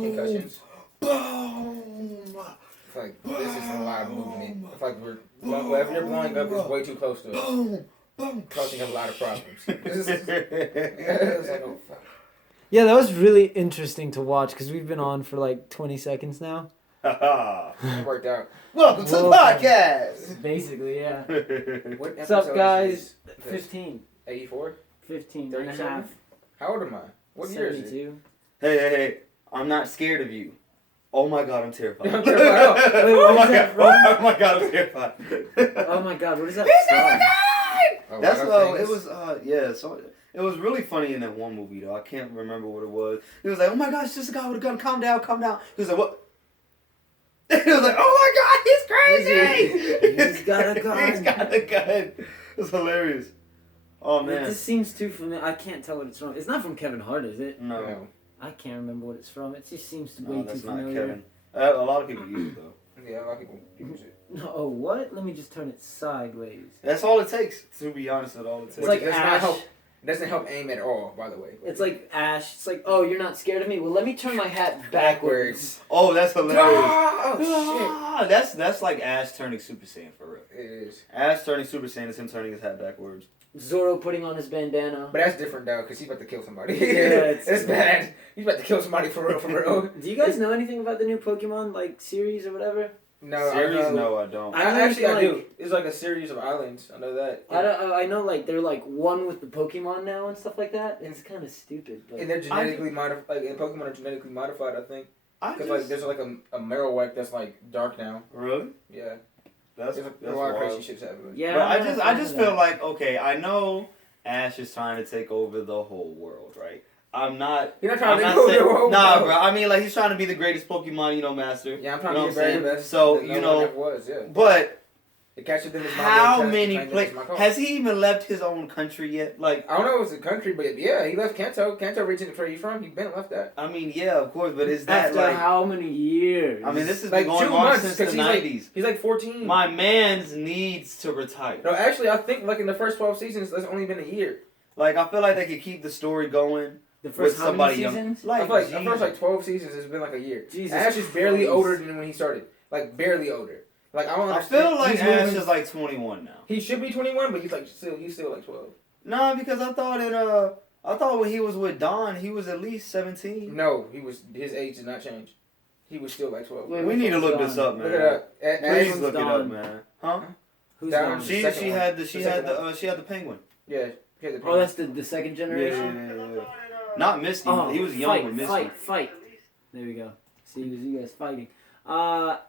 concussions. Boom. It's like this is a lot of movement. It's like whatever you're blowing up is way too close to us. Boom. Boom. Causing a lot of problems. It's like, oh fuck. Yeah, that was really interesting to watch because we've been on for like 20 seconds now. It worked out. Welcome to the podcast. Basically, yeah. What What's up, episode guys? is this? 15. 84? 15 and a 37? half. How old am I? What year is it? 72. Hey. I'm not scared of you. Oh my god, I'm terrified. I'm terrified. Wait, Oh what is that from? my god, I'm terrified. Oh my god, what is that He's from? Oh, That's wow, it was so it was really funny in that one movie though. I can't remember what it was. He was like, "Oh my gosh, it's just a guy with a gun. Calm down." He was like, "What?" He was like, "Oh my god, he's crazy. He's got a gun." He's got a gun." It's hilarious. Oh man. It just seems too familiar. I can't tell what it's from. It's not from Kevin Hart, is it? No, I can't remember what it's from. It just seems way no, too that's not familiar. Kevin. A lot of people use it though. Yeah, a lot of people use it. No, oh, what? Let me just turn it sideways. That's all it takes. To be honest, that's all it takes. It's like Does not Ash. help. It doesn't help aim at all, by the way. It's like Ash. It's like, oh, you're not scared of me? Well, let me turn my hat backwards. Oh, that's hilarious. Oh That's like Ash turning Super Saiyan for real. shit! It is. Ash turning Super Saiyan is him turning his hat backwards. Zoro putting on his bandana. But that's different though, because he's about to kill somebody. Yeah, it's bad. He's about to kill somebody for real, for real. Do you guys know anything about the new Pokemon like series or whatever? No, Series? I know. No, I don't. Actually, I like, do. It's like a series of islands. I know that. I know like they're like one with the Pokemon now and stuff like that. It's kind of stupid, but And they're genetically modified. Like, and Pokemon are genetically modified, I think. I Because just, like there's like a Marowak that's like dark now. really? Yeah. That's There's that's a lot of wild. crazy shit's happening. yeah. But I'm not I a just fan of feel like, okay, I know Ash is trying to take over the whole world, right? I'm not. You're not trying to I'm go not saying, the whole nah, world. bro. I mean, like he's trying to be the greatest Pokemon, master. Yeah, I'm trying You know to be what I'm very saying? best. So, that you no know- one ever was, yeah. But The catcher them is my how test, many the places has he even left his own country yet? Like, I don't know if it's a country, but yeah, he left Kanto. Kanto region is where he's from. He been left that. I mean, yeah, of course, but is that After like? how many years? I mean, this has Like been going 2 on months, since 'cause the he's like- '90s. He's like 14. My man's needs to retire. No, actually, I think like in the first 12 seasons, that's only been a year. Like, I feel like they could keep the story going. the with first how somebody many young. seasons? I feel like the Jesus. first like 12 seasons has been like a year. Jesus Ash is barely Christ. older than when he started. Like barely older. Like I don't I understand. feel like He's Ash moving- is like 21 now. He should be 21, but he's still like 12. Nah, because I thought when he was with Don, he was at least 17. No, his age did not change. He was still like 12. Wait, We need to look this up, Look man. it up. Please Ash, look it Don? up, man. Huh? Who's Down. on? The She second one. had The second the penguin. yeah. He had the Oh, that's the second Yeah, generation. yeah. Not Misty. Oh, he was young with Misty. fight. There we go. See, you guys fighting.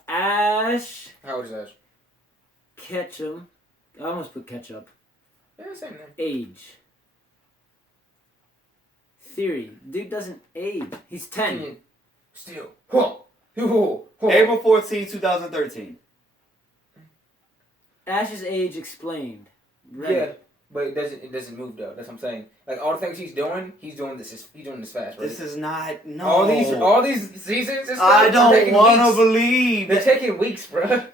Ash How old is Ash? Ketchum. I almost put ketchup. Yeah, same name. Age. Theory. Dude doesn't age. He's 10. Still. Whoa. Whoa. Whoa. April 14, 2013. Ash's age explained. Right. Yeah, but it doesn't move though. That's what I'm saying. Like all the things he's doing this fast. Right? This is not no. all these seasons. And stuff, I they're don't taking want to weeks. believe. They're taking weeks, bro.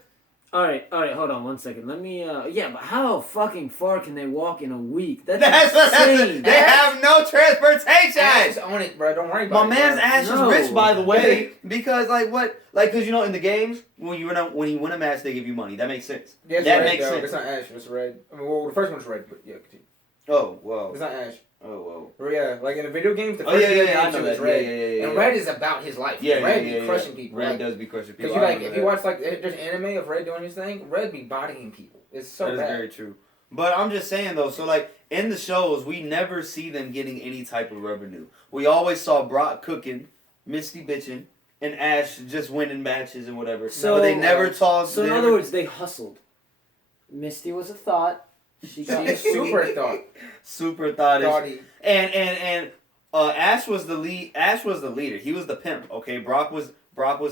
All right. Hold on 1 second. Let me. Yeah, but how fucking far can they walk in a week? That's insane. They have no transportation. Ash on it, bro. Don't worry My about it. man's bro. Ash No. is rich, by the way, because because in the games when you win a match they give you money. That makes sense. Yeah, it's that red, makes though. sense. It's not Ash. It's red. I mean, well, the first one's red, but yeah, continue. Oh well. It's not Ash. Oh well. Or yeah, like in the video games, the Oh first yeah, video yeah, game I know shit that. was red. Yeah. And red is about his life. Yeah, Red yeah, be crushing people. Red Like, does be crushing people. because you I like remember if you that. watch like there's anime of Red doing his thing, Red be bodying people. It's so That is bad. very true. But I'm just saying though, so like in the shows, we never see them getting any type of revenue. We always saw Brock cooking, Misty bitching, and Ash just winning matches and whatever. So- but they never talked. So in other words, they hustled. Misty was a thought. She got Super thought. super thought is, Thoughty. and Ash was the lead. Ash was the leader. He was the pimp. Okay, Brock was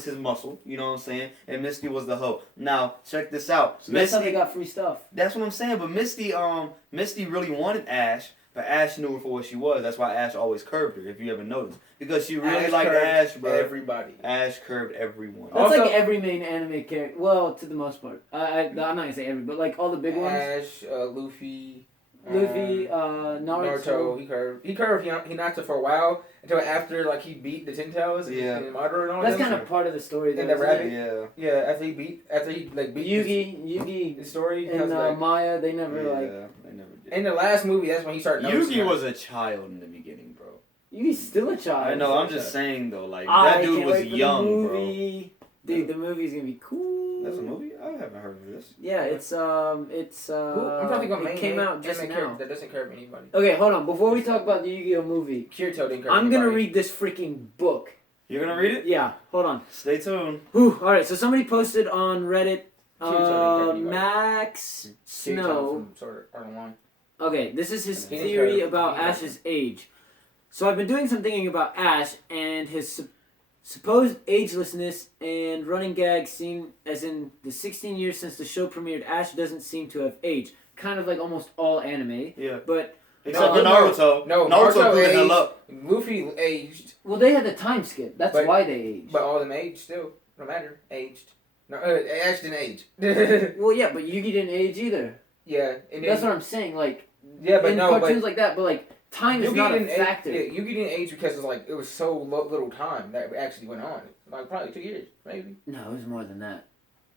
his muscle. You know what I'm saying? And Misty was the hoe. Now check this out. So that's how they Misty. got free stuff. That's what I'm saying. But Misty really wanted Ash, but Ash knew her for what she was. That's why Ash always curved her. If you ever noticed, because she really Ash liked curved Ash, bro. Everybody. Ash curved everyone. That's Also- like every main anime character. Well, to the most part. I'm not gonna say every, but like all the big ones. Ash, Luffy. Luffy, Naruto. He curved. He knocked it for a while until after like he beat the Ten Tails. Yeah. And Madara and all That's that. kind of part of the story. Though, And the isn't rabbit. it? Yeah. Yeah, after he beat Yugi, the story. and like, Maya, they never Yeah, like. they never did. in the last movie, that's when he started noticing. Yugi her. was a child in the beginning, bro. Yugi's still a child. I know. I'm just saying though, like I that dude can't was wait for the young, bro. movie. Dude, the movie's gonna be cool. That's a movie? I haven't heard of this. Yeah, it's I'm trying to think of it came out just anime now. character that doesn't curve anybody. Okay, hold on. Before we talk about the Yu-Gi-Oh movie, Kirito didn't curve I'm gonna anybody. read this freaking book. You're gonna read it? Yeah, hold on. Stay tuned. Whew. All right, so somebody posted on Reddit, Kirito didn't curve anybody. Max Kirito Snow. from Sword Art Online. Okay, this is his He didn't theory curve. about He didn't Ash's age. So I've been doing some thinking about Ash and his supposed agelessness and running gag seen as in the 16 years since the show premiered. Ash doesn't seem to have aged. Kind of like almost all anime. Yeah. But Except for Naruto. No, Naruto grew the hell aged. up. Luffy aged, well, they had the time skip. That's But- why they aged. but all of them aged still. No matter. Aged. No, Ash didn't age. Well, yeah, but Yugi didn't age either. Yeah. And then, That's what I'm saying. Like yeah, but in no, cartoons but like that, but like time is not a didn't factor. Age, yeah, Yugi didn't age because it's like it was so little time that actually went on. Like probably 2 years, maybe. No, it was more than that.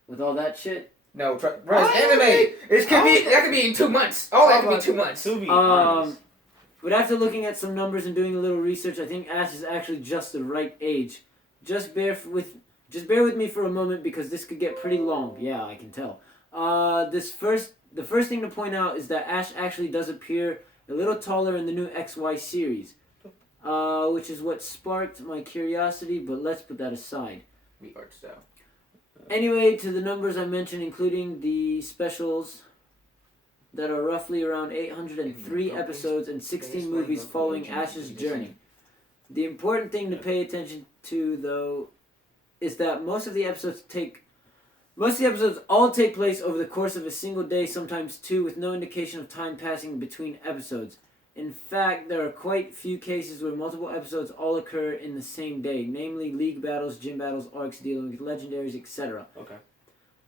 With all that shit. No, bro, it's I don't anime. think- That could be in 2 months. All that could be 2 months. To be honest. But after looking at some numbers and doing a little research, I think Ash is actually just the right age. Just bear with me for a moment because this could get pretty long. Yeah, I can tell. The first thing to point out is that Ash actually does appear a little taller in the new XY series, which is what sparked my curiosity. But let's put that aside. The art style. Anyway, to the numbers I mentioned, including the specials that are roughly around 803 episodes and 16 movies following Ash's journey. The important thing to pay attention to, though, is that most of the episodes all take place over the course of a single day, sometimes two, with no indication of time passing between episodes. In fact, there are quite few cases where multiple episodes all occur in the same day, namely league battles, gym battles, arcs dealing with legendaries, etc. Okay.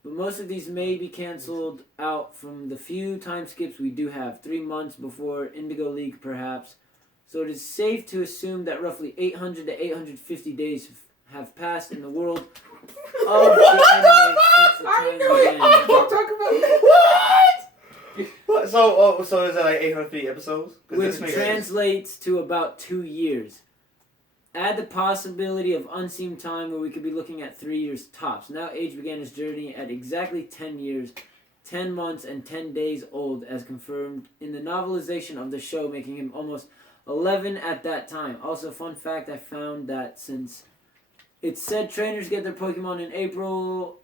But most of these may be cancelled out from the few time skips we do have, 3 months before Indigo League perhaps. So it is safe to assume that roughly 800 to 850 days have passed in the world of the anime since the time began. Don't talk about that. What? So is that like 850 episodes? 'Cause this Which makes sense. translates to about 2 years. Add the possibility of unseen time where we could be looking at 3 years tops. Now Age began his journey at exactly 10 years, 10 months, and 10 days old as confirmed in the novelization of the show, making him almost 11 at that time. Also, fun fact, I found that since it said trainers get their Pokemon in April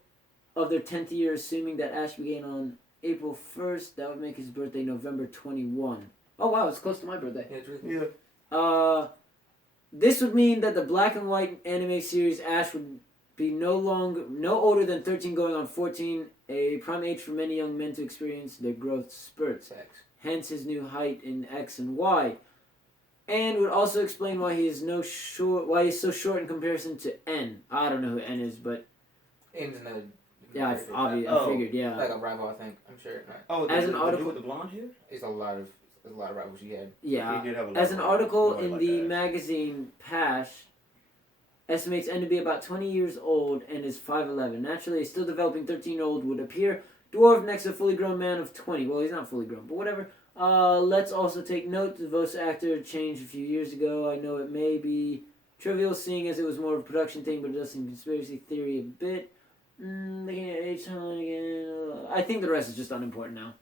of their 10th year, assuming that Ash began on April 1st, that would make his birthday November 21. Oh wow, it's close to my birthday. Yeah, it's really Yeah. This would mean that the black and white anime series Ash would be no older than 13 going on 14, a prime age for many young men to experience their growth spurts. sex. Hence his new height in X and Y. And would also explain why he is so short in comparison to N. I don't know who N is, but Ends another. yeah, I Oh. figured, yeah. Like a rival, I think. I'm sure. Right. Oh, As an the article- dude with the blonde hair? There's a lot of rivals he had. Yeah. He did have a lot As of an rivals. article Nobody in like the that. magazine Pash estimates N to be about 20 years old and is 5'11". Naturally, a still developing 13-year-old would appear dwarf next to a fully grown man of 20. Well, he's not fully grown, but whatever. Let's also take note the voice actor changed a few years ago. I know it may be trivial seeing as it was more of a production thing, but it does seem conspiracy theory a bit. Looking at age timeline again. I think the rest is just unimportant now.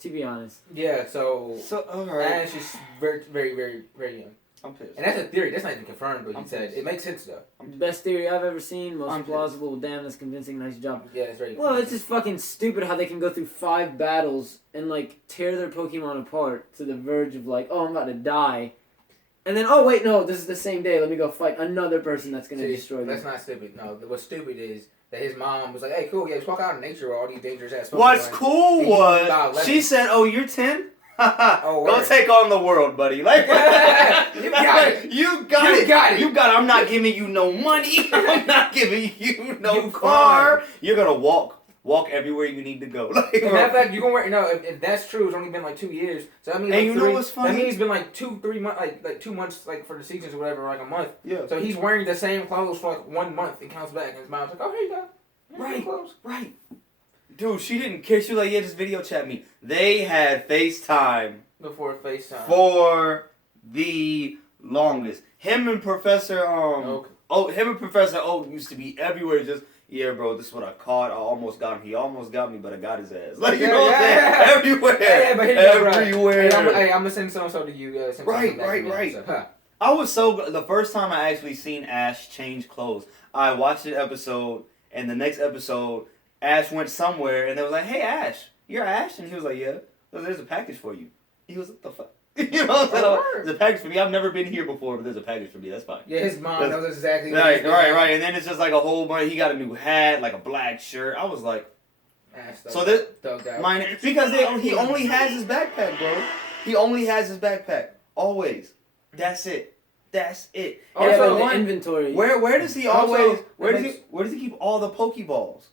To be honest. Yeah. So alright. Ash is very, very, very, very young. I'm pissed. And that's a theory. That's not even confirmed, but I'm he said pissed. it makes sense though. Best theory I've ever seen. Most I'm plausible. Damn, that's convincing. Nice job. Yeah, it's very. Well, it's just fucking stupid how they can go through 5 battles and like tear their Pokemon apart to the verge of like, oh, I'm about to die. And then, oh wait, no, this is the same day. Let me go fight another person that's gonna destroy them. That's not stupid. No, what's stupid is that his mom was like, "Hey, cool, yeah, just walk out in nature where all these dangerous ass." What's Pokemon." cool And he was about 11. she said, "Oh, you're 10? Oh, go word. take on the world, buddy." Like You got it. You got You it. got it. You got it. I'm not giving you no money. I'm not giving you no You car. fine. You're gonna walk walk everywhere you need to go. Like, And that fact, you gonna wear. No, if that's true, it's only been like 2 years. So that means. And like you know what's funny? That means it's been like 2-3 months, like 2 months, like for the seasons or whatever, like a month. Yeah. So he's wearing the same clothes for like 1 month and comes back, and his mom's like, "Oh, here you go. Here's your clothes." Right. Dude, she didn't care. She was like, yeah, just video chat me. They had FaceTime Before FaceTime. for the longest. Him and Professor him and Professor Oak used to be everywhere. Just yeah, bro, this is what I caught. I almost got him. He almost got me, but I got his ass. Like you know what I'm saying? Everywhere. Yeah, but here's everywhere. Hey, I'm gonna send so to you. Right. I was the first time I actually seen Ash change clothes. I watched an episode, and the next episode, Ash went somewhere, and they was like, "Hey, Ash, you're Ash," and he was like, "Yeah." Well, there's a package for you. He was what the fuck. You know what I'm saying? There's a package for me. I've never been here before, but there's a package for me. That's fine. Yeah, his mom knows exactly. Right. And then it's just like a whole bunch. He got a new hat, like a black shirt. I was like, so that because he only has his backpack, bro. He only has his backpack always. That's it. Also, the inventory. Where does he always? Where does he keep all the Pokeballs?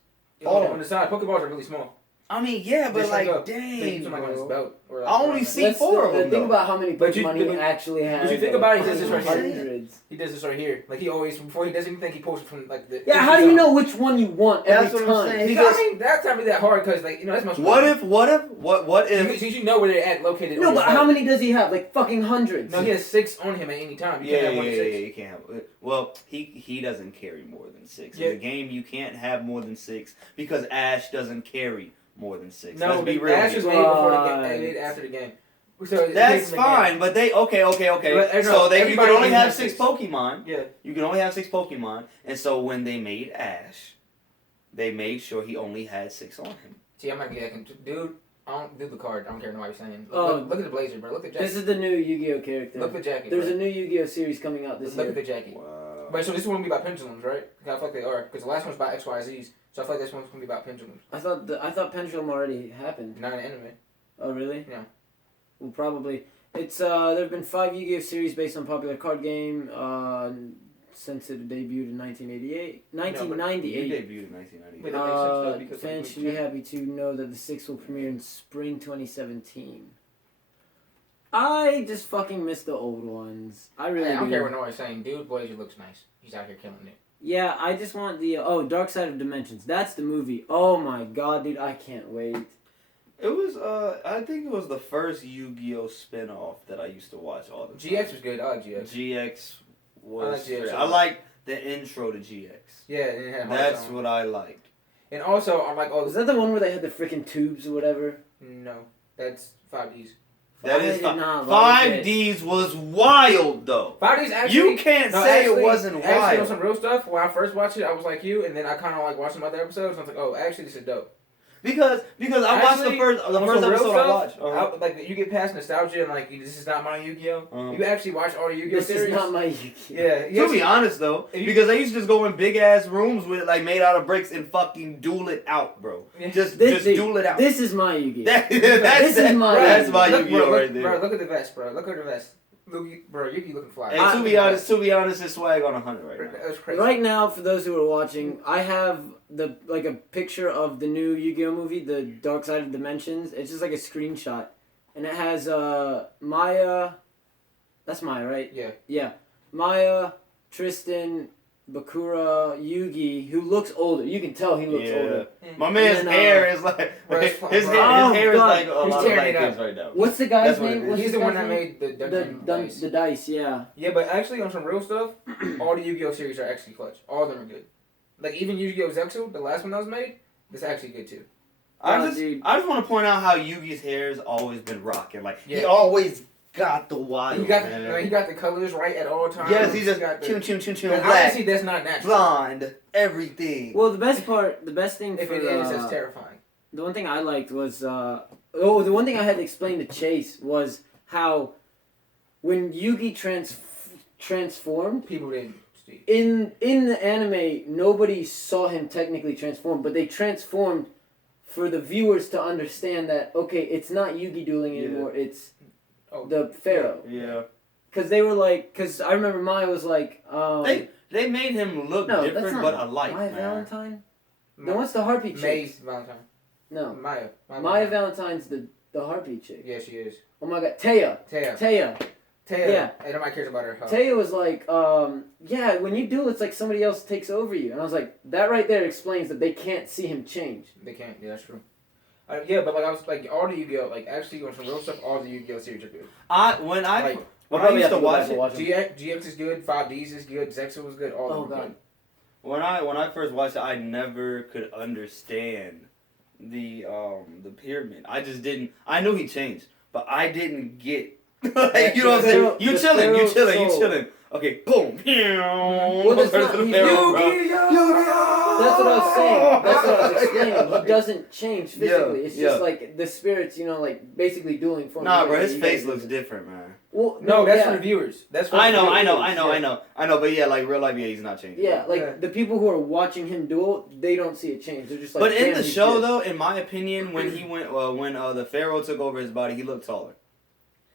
On the side, Pokeballs are really small. I mean, yeah, but like, dang, bro. Like on his belt, I only see 4 of them. Think about how many Pokemon he actually has. But you think about it, he does this right here. Hundreds. He does this right here. Like he always, before he does anything, he posts it from like the. Yeah, how do you know which one you want every time? That's what I'm saying. I mean, that's not really that hard because, like, that's much. What if? You know where they're at located. No, but how many does he have? Like fucking hundreds. No, he has 6 on him at any time. You can't have more than 6. You can't have. Well, he doesn't carry more than 6. Yeah. In the game, you can't have more than 6 because Ash doesn't carry more than 6. No, Let's be real. Ash is made before the game. They made after the game. So that's fine, but they okay. But, so you can only have 6 6 Pokemon. Yeah. You can only have 6 Pokemon, and so when they made Ash, they made sure he only had 6 on him. See, I'm not getting, dude. I don't do the card. I don't care what you're saying. Oh, look at the blazer, bro. Look at the jacket. This is the new Yu-Gi-Oh character. Look at the jacket. There's bro. a new Yu-Gi-Oh series coming out this year. Look at the jacket. Wow. But so this one will be about pendulums, right? I feel like they are, because the last one's about XYZs. So I feel like this one's gonna be about pendulums. I thought Pendulum already happened. Not an anime. Oh really? Yeah. Well, probably. It's there have been 5 Yu-Gi-Oh series based on popular card game since it debuted in 1998. 1998. You debuted in 1998. But that makes sense, though, because Fans should be happy to know that the 6th will premiere in spring 2017. I just fucking miss the old ones. I really I don't do. care what nobody's saying. Dude, Blazer looks nice. He's out here killing it. Yeah, I just want the Dark Side of Dimensions. That's the movie. Oh my god, dude, I can't wait. It was I think it was the first Yu-Gi-Oh spin-off that I used to watch all the time. GX was good. I like GX. GX was I like the intro to GX. Yeah, and it had That's Heart what I liked. And also, I'm like, Was that the one where they had the freaking tubes or whatever? No, that's 5Ds. That I is did not like 5Ds was wild though. 5Ds actually. You can't say it wasn't Actually, on wild. some real stuff. When I first watched it, I was like you, and then I kind of like watched some other episodes. And I was like, oh, actually, this is dope. Because I watched the first episode I watched. Like you get past nostalgia and like this is not my Yu-Gi-Oh. You actually watch all the Yu-Gi-Oh This series. is not my Yu-Gi-Oh. Yeah. To be honest though, because I used to just go in big ass rooms with like made out of bricks and fucking duel it out, bro. Yeah. Just duel it out. This is my Yu-Gi-Oh. That's my Yu-Gi-Oh right there. Bro, look at the vest, bro. Look at the vest. Bro, Yuki looking fly. Hey, to be honest, his swag on 100 right now. That's crazy. Right now, for those who are watching, I have a picture of the new Yu-Gi-Oh movie, The Dark Side of Dimensions. It's just like a screenshot, and it has Maya. That's Maya, right? Yeah. Yeah, Maya, Tristan, Bakura, Yugi, who looks older. You can tell he looks older. My man's hair is like his hair is like a lot of black kids right now. What's the guy's name? He's the one that made the dice. Yeah. Yeah, but actually on some real stuff, all the Yu-Gi-Oh series are actually clutch. All of them are good. Like even Yu-Gi-Oh Zexu, the last one that was made, it's actually good too. I just want to point out how Yugi's hair has always been rocking. Like he always got the wild. He got the colors right at all times. Yes, he's just tune black. Honestly, that's not natural. Blonde, everything. Well, the best thing if for it is, that's terrifying. The one thing I liked was the one thing I had to explain to Chase was how when Yugi transformed, people didn't. In the anime, nobody saw him technically transform, but they transformed for the viewers to understand that okay, it's not Yugi dueling anymore, it's the Pharaoh. Yeah. Because they were like, because I remember Maya was like, they made him look different but alike. Maya Valentine. No, what's the harpy chick? May's Valentine. No. Maya. Valentine's the harpy chick. Yeah, she is. Oh my god, Taya. Taya. Yeah. Hey, nobody cares about her. Huh? Taya was like, yeah, when you duel, it's like somebody else takes over you. And I was like, that right there explains that they can't see him change. They can't. Yeah, that's true. Yeah, but like I was like all the Yu-Gi-Oh, like actually on some real stuff, all the Yu-Gi-Oh series are good. When I probably used have to to go back watch and it, watch them. GX is good. 5Ds is good. Zexal is good. All Oh of them are god. good. when I first watched it, I never could understand the pyramid. I just didn't. I knew he changed, but I didn't get. Like, you know what I'm saying? You chilling. Okay, boom. Well, that's not That's what I was saying. That's what I was explaining. He doesn't change physically. It's just like the spirits, like basically dueling for him. Nah, bro, his face looks different, man. Well, No, that's for the viewers. That's for I the know, viewers. but yeah, like real life, yeah, he's not changing. Yeah, like the people who are watching him duel, they don't see a change. They're just like. But in "Damn, the he's show, good." though, in my opinion, when he went, when the pharaoh took over his body, he looked taller.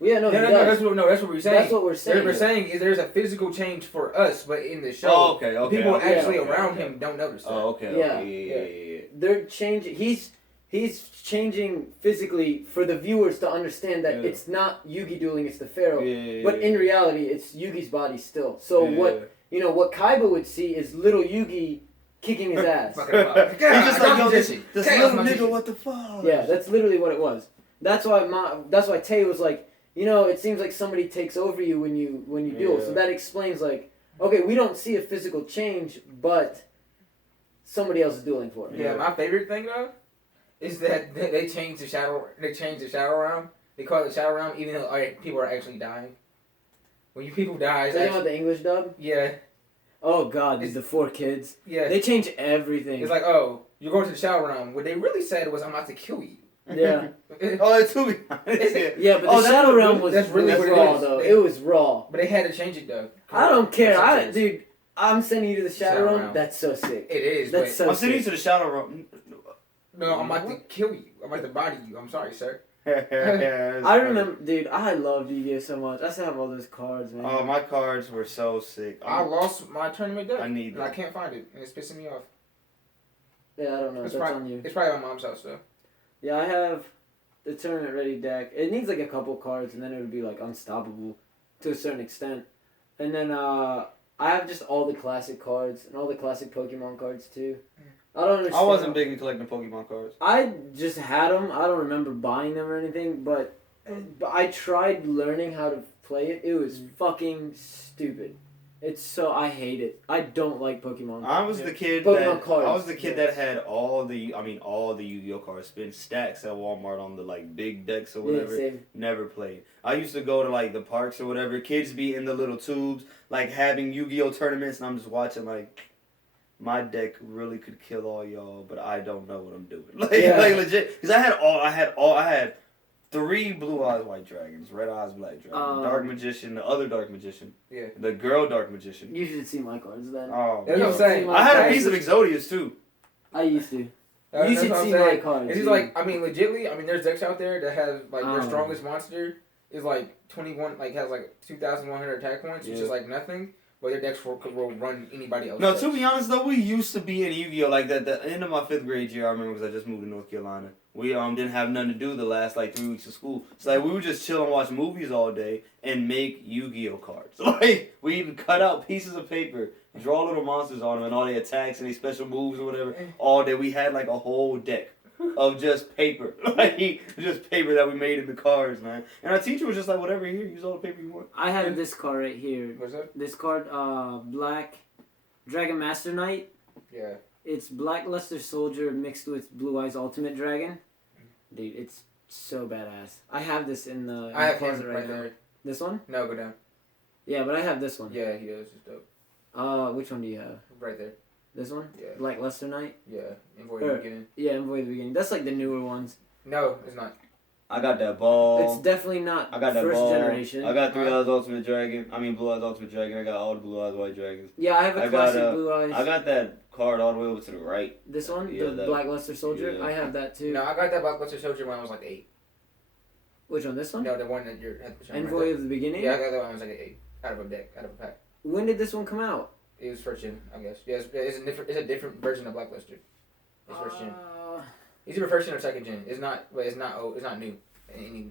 Yeah, no, No, he that's does. what we're saying. That's what we're saying. We're saying is there's a physical change for us, but in the show, Oh, okay. people actually okay, around okay. him don't notice that. Oh, okay. Yeah. Yeah. They're changing. He's changing physically for the viewers to understand that it's not Yugi dueling, it's the pharaoh. But in reality, it's Yugi's body still. So what Kaiba would see is little Yugi kicking his ass. Fucking him up. He's just like, yo, this little my nigga, shit. what the fuck? Yeah, that's literally what it was. That's why Tay was like, it seems like somebody takes over you when you duel. So that explains like, okay, we don't see a physical change, but somebody else is dueling for him. Yeah, my favorite thing though is that they changed the shadow. They changed the shadow realm. They call it the shadow realm, even though people are actually dying. When people die, Is that about the English dub? yeah, Oh god, the 4 kids. yeah. They change everything. It's like, oh, you're going to the shadow realm. What they really said was, I'm about to kill you. Yeah. Oh, it's who? Yeah, but the Shadow Realm was that's really what it raw is. though. It was raw. But they had to change it though. I don't care. That's Dude, I'm sending you to the Shadow Shadow Realm. Realm. That's so sick. It is. That's but so I'm sending you sick. to the shadow realm. no, I'm about to kill you. I'm about to body you. I'm sorry, sir. I remember, dude, I loved Yu-Gi-Oh so much. I still have all those cards, man. Oh, my cards were so sick. I lost my tournament deck. I need and I that. can't find it, and it's pissing me off. Yeah, I don't know. It's That's probably, on you. It's probably at my mom's house though. Yeah, I have the tournament ready deck. It needs like a couple cards, and then it would be like unstoppable to a certain extent. And then I have just all the classic cards and all the classic Pokemon cards too. I don't understand. I wasn't big in collecting Pokemon cards. I just had them. I don't remember buying them or anything, but I tried learning how to play it. It was fucking stupid. I hate it. I don't like Pokemon. I was the kid Pokemon cards. I was the kid that had all the Yu-Gi-Oh cards, spent stacks at Walmart on the like big decks or whatever. Yeah, same. Never played. I used to go to like the parks or whatever. Kids be in the little tubes, like having Yu-Gi-Oh tournaments, and I'm just watching like. My deck really could kill all y'all, but I don't know what I'm doing. Like legit, because I had 3 blue eyes white dragons, red eyes black dragon, dark magician, the other dark magician, the girl dark magician. You should see my cards then. Oh, That's what I'm saying. I had a piece of Exodius too. I used to. That's You should what I'm see saying. my cards. It's just like, legitly, there's decks out there that have like their Oh. strongest monster is like 21, like has like 2,100 attack points, which is like will their decks will run anybody else. No, to be honest though, we used to be in Yu-Gi-Oh like that. The end of my 5th grade year, I remember because I just moved to North Carolina. We didn't have nothing to do the last like 3 weeks of school. So like we would just chill and watch movies all day and make Yu-Gi-Oh cards. Like we even cut out pieces of paper, draw little monsters on them and all their attacks and their special moves or whatever. All day we had like a whole deck of just paper, like just paper that we made into cards, man. And our teacher was just like, whatever here, use all the paper you want. I have this card right here. What's that? This card, Black Dragon Master Knight. Yeah. It's Black Luster Soldier mixed with Blue Eyes Ultimate Dragon. Dude, it's so badass. I have this in the I have closet him right now. there. This one? No, go down. Yeah, but I have this one. Yeah, he does. It's dope. Which one do you have? Right there. This one? Yeah. Black Luster Knight? Yeah. Envoy the beginning. Yeah, Envoy of the Beginning. That's like the newer ones. No, it's not. I got that ball. It's definitely not I got that first ball. generation. I got 3 Eyes Ultimate Dragon. Blue Eyes Ultimate Dragon. I got all the Blue Eyes White Dragons. Yeah, I have a I classic got, Blue Eyes. I got that card all the way over to the right. This one? Yeah, the Black Luster Soldier? yeah. I have that too. No, I got that Blackluster Soldier when I was like 8. Which one? This one? No, the one that you're. Envoy of the Beginning? Yeah, I got that one when I was like 8. Out of a deck, out of a pack. When did this one come out? It was first gen, I guess. Yeah, it's a different version of Blackluster. It's first gen. It's either first gen or second gen. It's not, but it's not old. It's not new,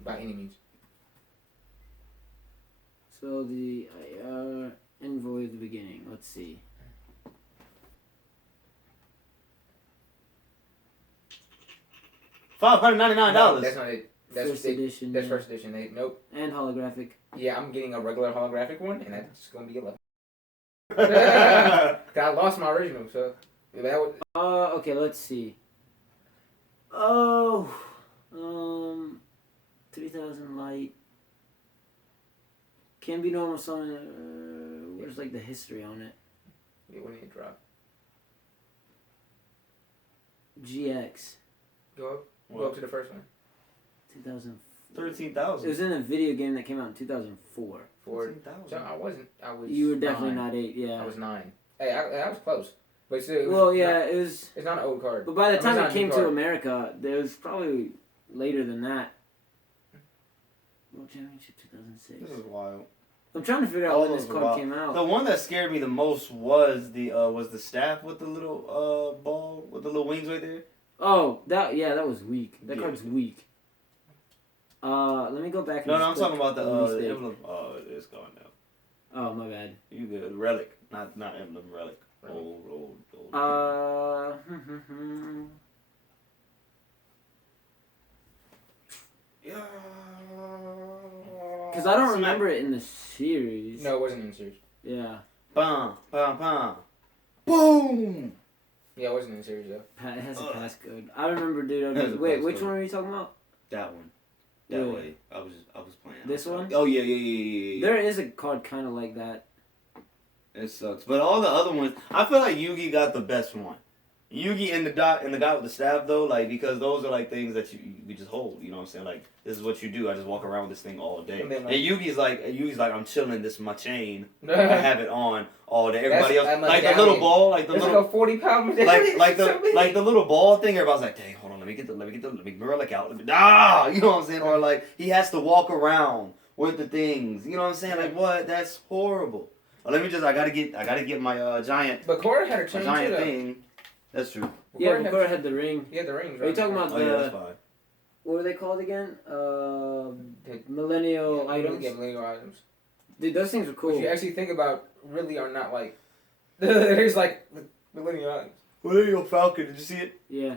by any means. So the envoy at the beginning. Let's see. $599. No, that's not it. That's First edition. That's yeah. first edition. Nope. And holographic. Yeah, I'm getting a regular holographic one, and that's gonna be 11. I lost my original, so that would. Okay, let's see. Oh, 3000 light. Can be normal summon. Where's like the history on it? Yeah, when it drop. GX. Go up to the first one. 2000. 13,000. It was in a video game that came out in 2004. 14,000. So I was. You were definitely 9. not 8. Yeah. I was 9. Hey, I was close, but still. Well, yeah, it was. It's not an old card. But by the time it's it not a came new to card. America, it was probably later than that. World Championship 2006. This is wild. I'm trying to figure out Oh, when it this was card wild. came out. The one that scared me the most was the staff with the little ball with the little wings right there. Oh, that was weak. That Yeah. card's weak. Let me go back. And No, I'm just talking click about the mistake. emblem. Oh, it's gone now. Oh, my bad. You good? Relic, not emblem. Relic. Old. Yeah. Because I don't remember it in the series. No, it wasn't in series. Yeah. Bam, bam, bam. Boom. Yeah, it wasn't in series though. It has a passcode. I remember, dude. It has a Wait, which passcode. one are you talking about? That one. That Really? way. I was playing. This one? Oh yeah. There is a card kind of like that. It sucks, but all the other ones, I feel like Yugi got the best one. Yugi and the guy with the staff though, like because those are like things that you just hold. You know what I'm saying? Like this is what you do. I just walk around with this thing all day. And then, And like- Yugi's like I'm chilling. This is my chain. I have it on all day. Everybody That's else, a like the medallion. little ball, like the It's little like a 40-pound like the little ball thing. Everybody's like, dang, hold on, let me get the relic out. You know what I'm saying? Or like he has to walk around with the things. You know what I'm saying? Like what? That's horrible. Well, I gotta get my giant But Cora had a chain too giant though. thing. That's true. Yeah, Cora Bakura had the ring. He had the rings. Are you talking about Oh yeah, that's fine. what were they called again? Millennial items. Yeah, millennial items. Dude, those things were cool. Which you actually think about really are not like. There's like millennial items. Millennial Falcon. Did you see it? Yeah.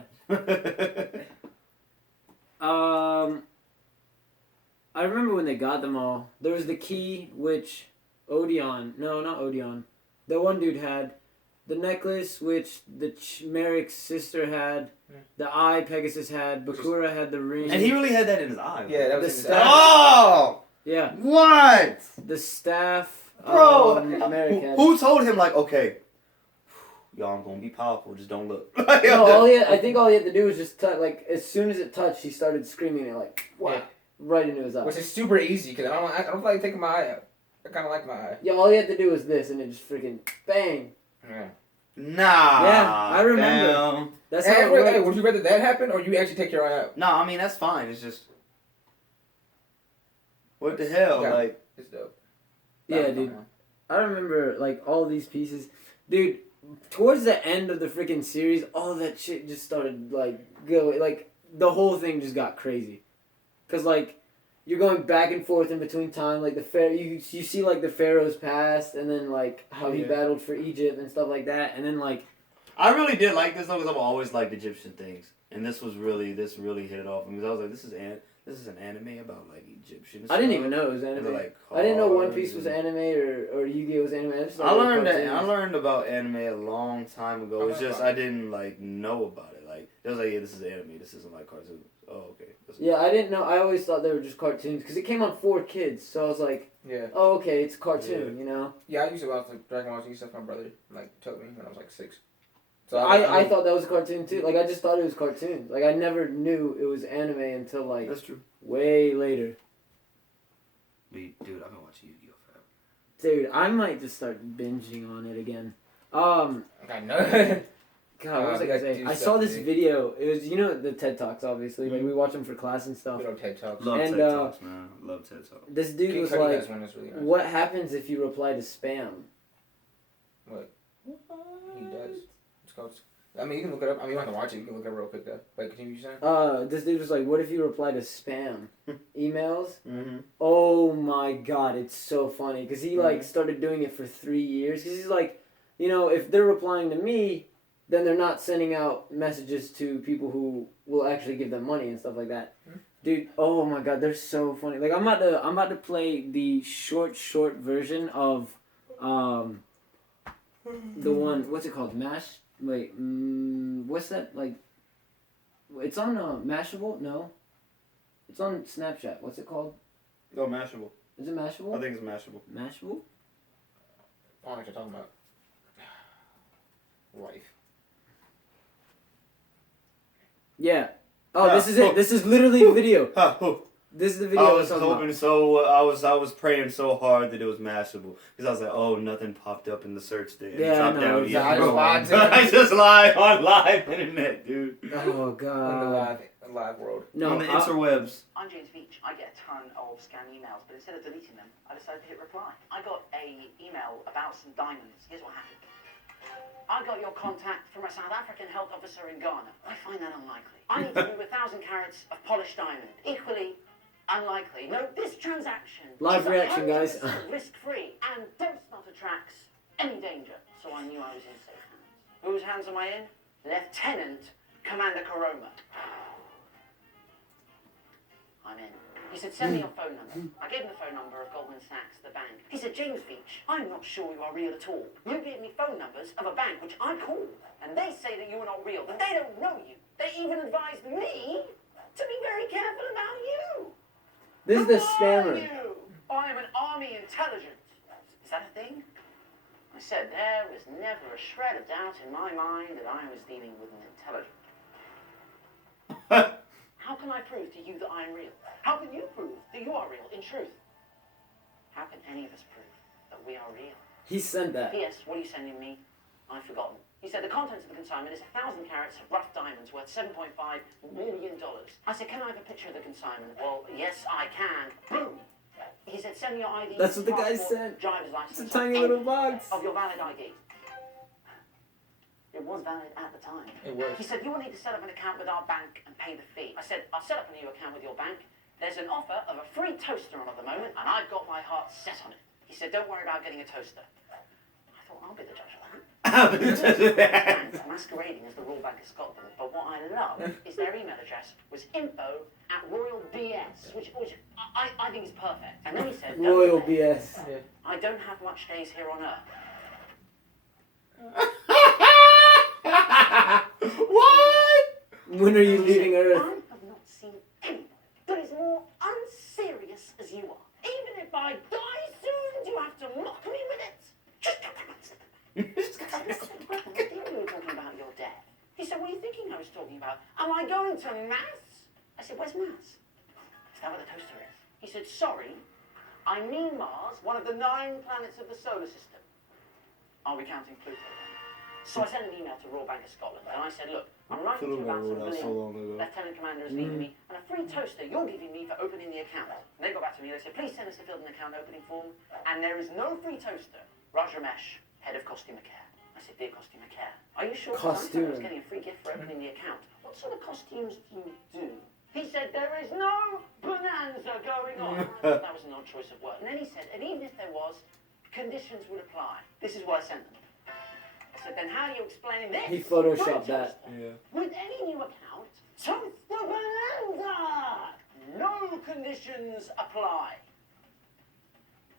I remember when they got them all. There was the key, which no, not Odeon. The one dude had. The necklace, which the Merrick's sister had. The eye Pegasus had. Bakura had the ring. And he really had that in his eye. Yeah, that The was in his staff. Oh, Yeah. what, The staff. bro? Merrick had. Who told him like, okay, y'all, I'm gonna be powerful. Just don't look. No, I think all he had to do was just touch. Like as soon as it touched, he started screaming it like, wow, Yeah. right into his eye. Which is super easy because I don't like taking my eye out. I kind of like my eye. Yeah, all he had to do was this, and it just freaking bang. Yeah. Nah. Yeah, I remember. Damn. That's Hey, how it wait, worked. would you rather that happen or you actually take your eye out? No, I mean that's fine. It's just what the hell, Yeah. like. It's dope. Yeah, dude. I remember like all these pieces, dude. Towards the end of the freaking series, all that shit just started like going. Like the whole thing just got crazy, cause like you're going back and forth in between time. Like you see like the pharaoh's past, and then like how he Yeah. battled for Egypt and stuff like that, and then like I really did like this though, because I've always liked Egyptian things, and this really hit it off because I was like, this is an anime about like Egyptian. I didn't stuff. even know it was And anime. they're, like, I didn't know One cards Piece was and- anime or Yu-Gi-Oh was anime. I just I thought they were learned that. I cartoons. learned about anime a long time ago. It's Okay. just I didn't like know about it. Like it was like, yeah, this is anime. This isn't like cartoons. Oh, okay. Yeah, I didn't know. I always thought they were just cartoons because it came on 4Kids. So I was like, Yeah. oh, okay, it's a cartoon, you know? Yeah, I used to watch like Dragon Ball Z stuff. My brother like told me when I was like 6. So I thought that was a cartoon too. Like, I just thought it was cartoons. Like, I never knew it was anime until like That's true. way later. Dude, I've been watching Yu-Gi-Oh forever. Dude, I might just start binging on it again. I know. God, what was I gonna say? do I saw stuff, this dude. video. It was, you know, the TED Talks, obviously. Like, we watch them for class and stuff. Good old TED Talks. Love And, TED Talks, man. Love TED Talks. This dude King was Cudi like, has one that's really nice. what happens if you reply to spam? What? He does. It's called. I mean, you can look it up. I mean, you don't have to watch it. You can look it up real quick though. Like, continue saying. This dude was like, what if you reply to spam emails? Mm-hmm. Oh my god, it's so funny. Because he, like, started doing it for 3 years. Because he's like, you know, if they're replying to me, then they're not sending out messages to people who will actually give them money and stuff like that. Dude, oh my god, they're so funny. Like, I'm about to play the short version of, the one, what's it called? What's that? Like, it's on Mashable? No. It's on Snapchat. What's it called? Oh, Mashable. Is it Mashable? I think it's Mashable. Mashable? I don't know what you're talking about. Life. Yeah. Oh, this is it. This is literally the video. This is the video. I was hoping so. I was praying so hard that it was Mashable because I was like, oh, nothing popped up in the search there. Yeah, no, I just lied on live internet, dude. Oh god. On the live world. No, on the interwebs. I'm James Beach. I get a ton of scam emails, but instead of deleting them, I decided to hit reply. I got a email about some diamonds. Here's what happened. I got your contact from a South African health officer in Ghana. I find that unlikely. I need to do 1,000 carats of polished diamond. Equally unlikely. No, this transaction Live is reaction, guys. risk-free and don't smell attracts any danger. So I knew I was in safe hands. Whose hands am I in? Lieutenant Commander Karoma. I'm in. He said, send me your phone number. I gave him the phone number of Goldman Sachs, the bank. He said, James Beach, I'm not sure you are real at all. You gave me phone numbers of a bank which I call, and they say that you are not real, but they don't know you. They even advised me to be very careful about you. This is the Who spammer. are you? I am an army intelligence. Is that a thing? I said, there was never a shred of doubt in my mind that I was dealing with an intelligence. How can I prove to you that I am real? How can you prove that you are real in truth? How can any of us prove that we are real? He sent that. P.S. What are you sending me? I've forgotten. He said the contents of the consignment is 1,000 carats of rough diamonds worth $7.5 million. I said, can I have a picture of the consignment? Well, yes, I can. Boom! He said, send me your ID. That's what the guy passport, said. Driver's license. It's a tiny little box. Of your valid ID. It was valid at the time. It was. He said, you will need to set up an account with our bank and pay the fee. I said, I'll set up a new account with your bank. There's an offer of a free toaster on at the moment, and I've got my heart set on it. He said, don't worry about getting a toaster. I thought, I'll be the judge of that. Bank masquerading as the Royal Bank of Scotland, but what I love is their email address was info@royalbs, which I think is perfect. And then he said, Royal don't worry, BS. I don't have much days here on Earth. What? When are you leaving Earth? I have not seen anyone that is more unserious as you are. Even if I die soon, do you have to mock me with it? Just come back and sit back. I think we were talking about your death. He said, what are you thinking I was talking about? Am I going to Mass? I said, where's Mass? Is that where the toaster is? He said, sorry, I mean Mars, one of the 9 planets of the solar system. Are we counting Pluto then? So I sent an email to Royal Bank of Scotland, and I said, look, I'm writing to you about some billion Lieutenant Commander is leaving me, and a free toaster you're giving me for opening the account. And they got back to me, they said, please send us to fill in an account opening form, and there is no free toaster. Roger Mesh, head of Costumer Care. I said, dear Costumer Care, are you sure? I was getting a free gift for opening the account. What sort of costumes do you do? He said, there is no bonanza going on. I thought that was an odd choice of word. And then he said, and even if there was, conditions would apply. This is what I sent them. I said, then how do you explain this? He photoshopped that. Yeah. With any new account, toast the bonanza! No conditions apply.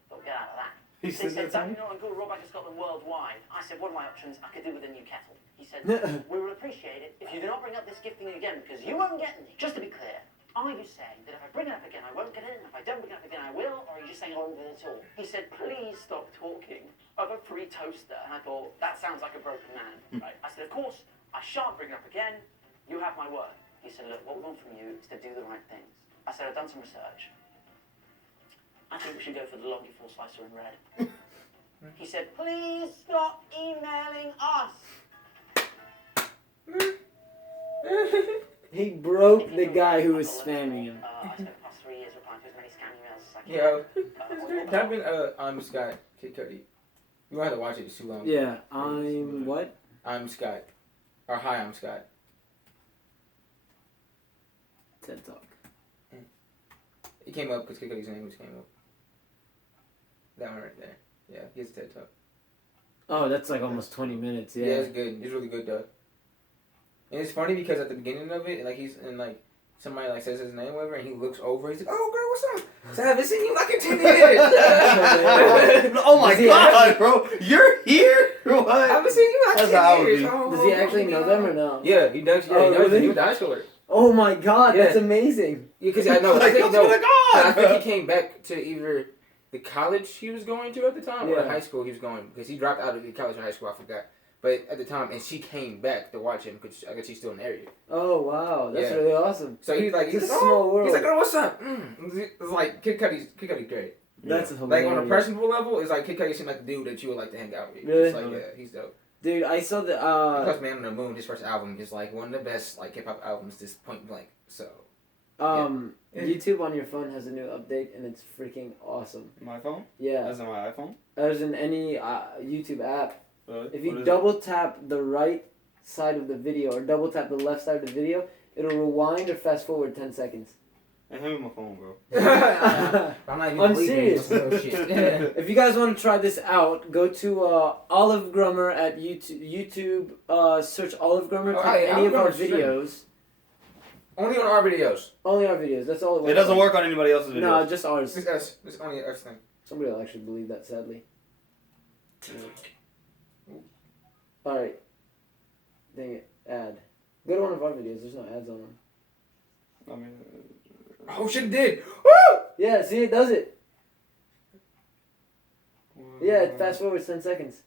Don't get out of that. He They said said, that to don't me? you know I'm good Royal Bank of Scotland worldwide? I said, what are my options? I could do with a new kettle. He said, we will appreciate it if you do not bring up this gifting again, because you won't get any. Just to be clear, are you saying that if I bring it up again, I won't get it, and if I don't bring it up again, I will, or are you just saying I won't get it at all? He said, please stop talking of a free toaster. And I thought, that sounds like a broken man, right? I said, of course, I shan't bring it up again. You have my word. He said, look, what we want from you is to do the right things. I said, I've done some research. I think we should go for the Longy Four Slicer in red. He said, please stop emailing us. He broke the guy who was spamming him. I spent the past 3 years replying to as many scam emails as I can. Yo, type in I'm Scott Kid Cudi. You don't have to watch it. It's too long. Yeah, I'm what? I'm Scott. Or hi, I'm Scott. TED Talk. It came up because Kid Cudi's name just came up. That one right there. Yeah, he has a TED Talk. Oh, that's like almost 20 minutes. Yeah, Yeah. it's good. It's really good though. And it's funny because at the beginning of it, like he's in like somebody like says his name, whatever, and he looks over. He's like, "Oh, girl, what's up? So I haven't seen you like in 10 years. Oh my Does he god, bro! You're here? What? I haven't seen you like That's 10 how I would years. be. Oh, Does he actually know them or no? Yeah, he does. Yeah, Oh, he knows. really? He went to high school with her. Oh my god, Yeah. that's amazing. Yeah, because I know. I Like, think oh no. my I god! think he came back to either the college he was going to at the time or Yeah. the high school he was going because he dropped out of the college or high school. I forgot. But at the time, and she came back to watch him because I guess she's still in the area. Oh wow, that's Yeah. really awesome. So he's like, It's a oh, small world. He's like, oh, what's up? It's like Kid Cudi's great. That's Like hilarious. on a personable level, it's like Kid Cudi seemed like the dude that you would like to hang out with. Really? It's like, yeah, he's dope. Dude, I saw the Plus, Man on the Moon, his first album is like one of the best like hip hop albums. This point blank. So Yeah. YouTube on your phone has a new update and it's freaking awesome. My phone? Yeah, That's not my iPhone? as in any YouTube app. Really? If What you is double tap the right side of the video or double tap the left side of the video, it'll rewind or fast forward 10 seconds. Hey, hand me my phone, bro. I'm not even I'm believing serious. this little shit. If you guys want to try this out, go to OliveGrummer at YouTube. Search OliveGrummer. Oh, Click hey, any of our OliveGrummer's free. videos. Only on our videos. Only our videos. That's all it works It doesn't on. work on anybody else's videos. No, just ours. It's us. It's only us thing. Somebody will actually believe that, sadly. Alright. Dang it. Ad. Go to one of our videos. There's no ads on them. I mean, Oh shit! It did. Woo! Yeah, see, it does it. Yeah, it fast forwards 10 seconds.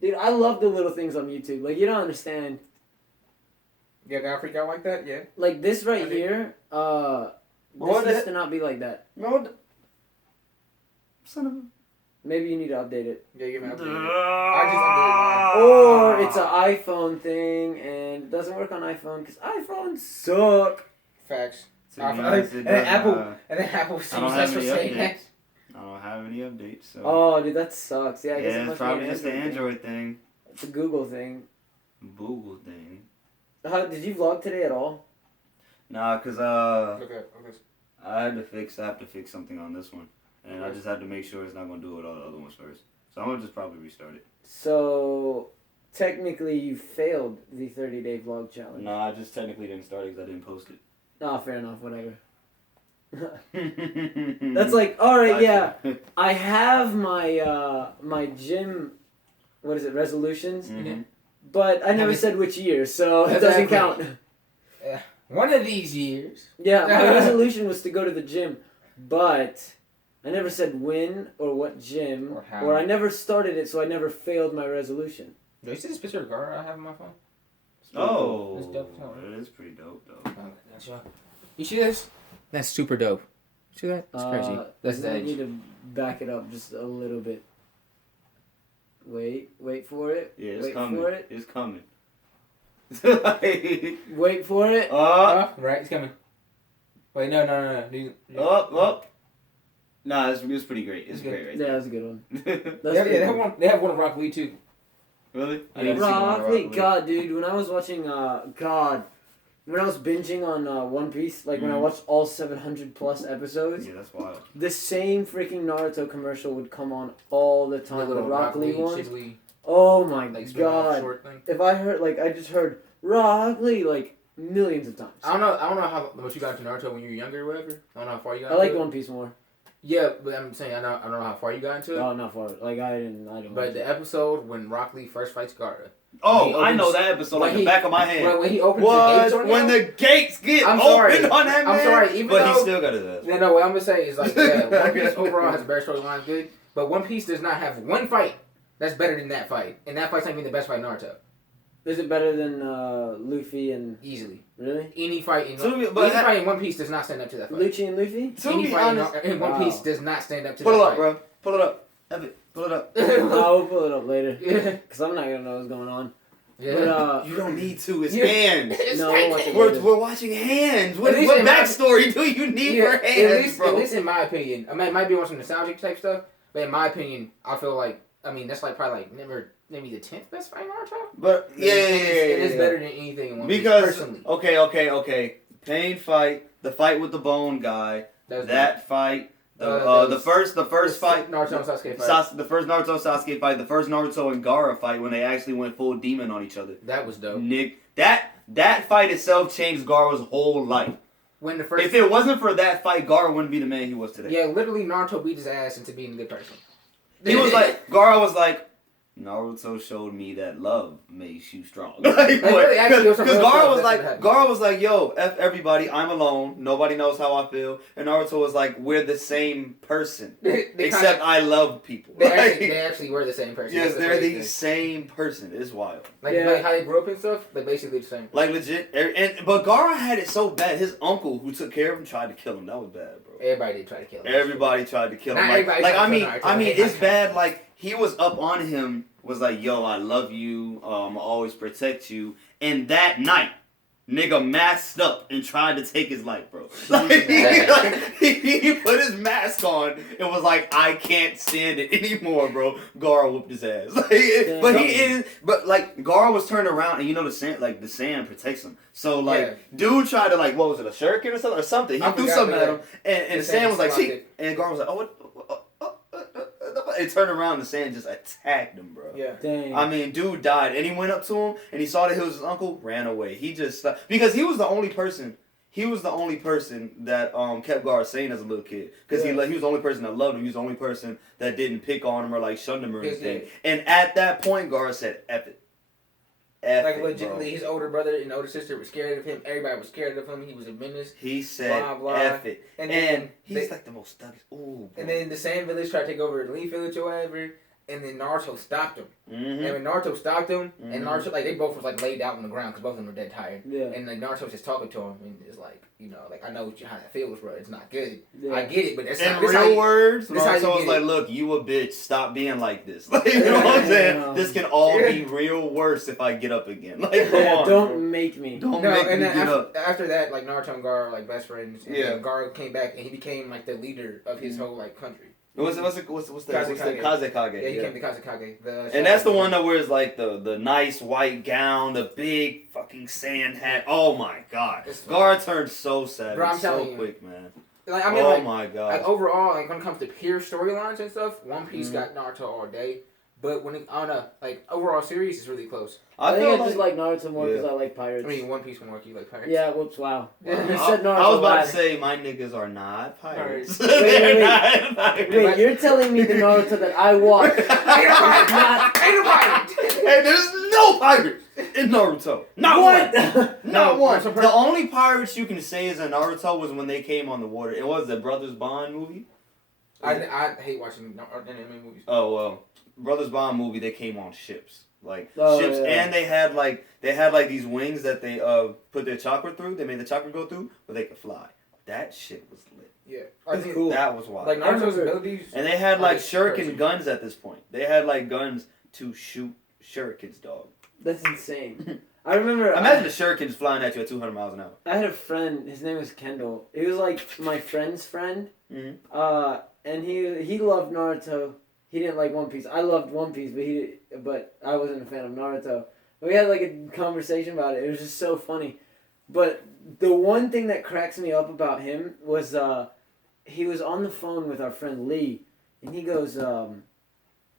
Dude, I love the little things on YouTube. Like, you don't understand. Yeah, got freak out like that. Yeah. Like, this right I did. here, What this used the- to not be like that. No. Son of a. Maybe you need to update it. Yeah, you can update it. Or it's an iPhone thing, and it doesn't work on iPhone, because iPhones suck. Facts. To be honest, it And then does Apple. not. And then Apple I seems don't that's have for any saying that. updates. I don't have any updates, so. Oh, dude, that sucks. Yeah, I guess it yeah, must it's probably be just the Android thing. thing. It's a Google thing. Google thing. Did you vlog today at all? Nah, cause Okay. I have to fix something on this one, and I just had to make sure it's not gonna do it all the other ones first. So I'm gonna just probably restart it. So, technically, you failed the 30-day vlog challenge. No, I just technically didn't start it because I didn't post it. Oh, fair enough, whatever. That's That's like, alright, yeah, I have my my gym, what is it, resolutions, Mhm. but I never said which year, so it doesn't Exactly. count. One of these years. Yeah, my resolution was to go to the gym, but I never said when or what gym, Or how. or I never started it, so I never failed my resolution. Do you see this picture of the car I have on my phone? Oh, It's dope. it is pretty dope though. Gotcha. You see this? That's super dope. See that? That's crazy. That's the I edge. need to back it up just a little bit. Wait for it. Yeah, it's Wait coming. for it. It's coming. Wait for it. Right, it's coming. Wait, no. Up. Nah, it's pretty great. It's It's good. great right Yeah, that's a good one. there. That's They have one. They have one of Rock Lee too. Really? I didn't see one of Rock Lee, Rock Lee. God, dude, when I was watching, when I was binging on One Piece, like when I Mhm. watched all 700 plus episodes, Yeah, that's wild. the same freaking Naruto commercial would come on all the time. The Rock Lee ones. Shigley, Oh my like spin-off god. short thing. If I heard, like, I just heard Rock Lee, like, millions of times. I don't know how much you got to Naruto when you were younger or whatever. I don't know how far you got. I like into it. One Piece more. Yeah, but I'm saying I don't know how far you got into it. No, not far. Like, I don't But watch the it. episode when Rock Lee first fights Gaara. Oh, He I know opens- that episode when like the he- back of my hand. When he opens the What? gates on When him, the gates get I'm open sorry. on that man? I'm sorry, even but he though- still got his ass. No, what I'm gonna say is like, yeah, One Piece overall has a better storyline, good, but One Piece does not have one fight that's better than that fight, and that fight's not even the best fight in Naruto, Is it better than Luffy and... easily. Really? Any fight in So, but fight in One Piece does not stand up to that fight. Luffy and Luffy? To Any be fight honest, in One Wow. Piece does not stand up to pull it that up, fight. bro. Pull it up. Epic. Pull it up. I will pull it up later. Yeah. Because I'm not going to know what's going on. Yeah. But, You don't need to. It's Yeah. hands. It's No, tight. we'll watch it We're, later. we're watching hands. What, At least what in my- backstory do you need Yeah, for hands, bro? at least in my opinion, I mean, it might be on some nostalgic type stuff, but in my opinion, I feel like, I mean, that's like probably like never maybe the 10th best fight in Naruto. But yeah, It is better than anything in One Piece, because personally. okay. Pain fight, the fight with the bone guy, that fight, the first fight, Naruto and Sasuke fight. The first Naruto Sasuke fight, the first Naruto and Gaara fight when they actually went full demon on each other. That was dope. Nick, that fight itself changed Gaara's whole life. When the first, If it wasn't for that fight, Gaara wouldn't be the man he was today. yeah, literally Naruto beat his ass into being a good person. Gaara was like, Naruto showed me that love makes you strong. Really, actually, there was some Because real Gaara stuff was like, yo, F everybody, I'm alone. Nobody knows how I feel. And Naruto was like, we're the same person. Except I love people. They actually were the same person. Yes, That's they're the crazy. same person. It's wild. Like how they grew up and stuff, like basically the same. Like legit. But Gaara had it so bad. His uncle who took care of him tried to kill him. That was bad, bro. Everybody did try to kill him. Everybody tried to kill him. Not everybody tried to kill Naruto. I mean, it's bad. Like he was up on him. Was like, yo, I love you. I'll always protect you. And that night, nigga masked up and tried to take his life, bro. He put his mask on and was like, I can't stand it anymore, bro. Gaara whooped his ass. But Gaara was turned around and the sand protects him. So dude tried to what was it, a shuriken or something? He threw something at him and the sand was like, see, and Gaara was like, oh what? It turned around and the sand just attacked him, bro. Yeah. Dang. I mean, dude died, and he went up to him, and he saw that he was his uncle, ran away. He just because he was the only person. He was the only person that kept Gaara sane as a little kid, because he was the only person that loved him. He was the only person that didn't pick on him or shunned him or anything. And at that point, Gaara said, "F it." Legitimately, his older brother and older sister were scared of him. Everybody was scared of him. He was a menace. He said, blah, blah. F it. And he's the most thuggish. Ooh, and then the sand village tried to take over the Leaf Village or whatever. And then Naruto stopped him. And when Naruto stopped him, and Naruto, they both was laid out on the ground because both of them were dead tired. Yeah. And Naruto was just talking to him, and it's I know how that feels, bro. It's not good. Yeah. I get it, but that's in not real words. Naruto was like, it. "Look, you a bitch. Stop being like this. You know what I'm saying? This can all be real worse if I get up again. Come on, don't bro. make me. Don't make me get up." After that, Naruto and Gaara were best friends. And then Gaara came back, and he became the leader of his whole country. What's that? Kazekage. Yeah, he came to Kazekage. And that's the one that wears the nice white gown, the big fucking sand hat. Oh my god. Gaara turned so savage, bro, I'm so telling you, quick, man. My god. Overall, when it comes to pure storylines and stuff, One Piece got Naruto all day. But overall series is really close. I think I just like Naruto more because I like pirates. I mean, One Piece more because you like pirates. Yeah, whoops, wow. Yeah. You said Naruto. I was about to say, my niggas are not pirates. Wait, you're telling me the Naruto that I watched ain't a pirate. Hey, there's no pirates in Naruto. Not one. Not one. The only pirates you can say is in Naruto was when they came on the water. It was the Brothers Bond movie. I hate watching anime movies. Oh well, Brothers Bond movie. They came on ships, ships, yeah. and they had these wings that they put their chakra through. They made the chakra go through, but they could fly. That shit was lit. Yeah, that's cool. That was wild. Naruto's abilities. And they had shuriken guns at this point. They had guns to shoot shurikens, dog. That's insane. I remember. Imagine the shurikens flying at you at 200 miles an hour. I had a friend. His name was Kendall. He was my friend's friend. Mm-hmm. And he loved Naruto. He didn't like One Piece. I loved One Piece, but I wasn't a fan of Naruto. We had a conversation about it. It was just so funny. But the one thing that cracks me up about him was he was on the phone with our friend Lee, and he goes,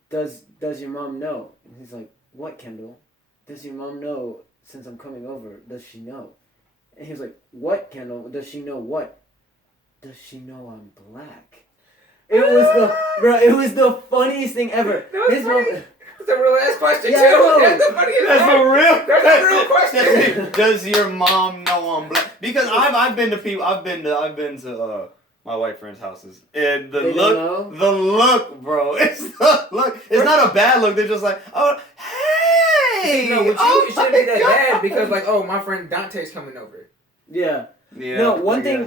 "Does your mom know?" And he's like, "What, Kendall? Does your mom know since I'm coming over? Does she know?" And he was like, "What, Kendall? Does she know what? Does she know I'm black?" It was the funniest thing ever. His mom. That's a real ass question Yeah, too. That's the funniest. That's a real question. Does your mom know I'm black? Because I've been to my white friends' houses, and the look, bro. It's the look. It's not a bad look. They're just like, oh, hey. No, it shouldn't be that bad because my friend Dante's coming over. Yeah. Yeah. No, one thing.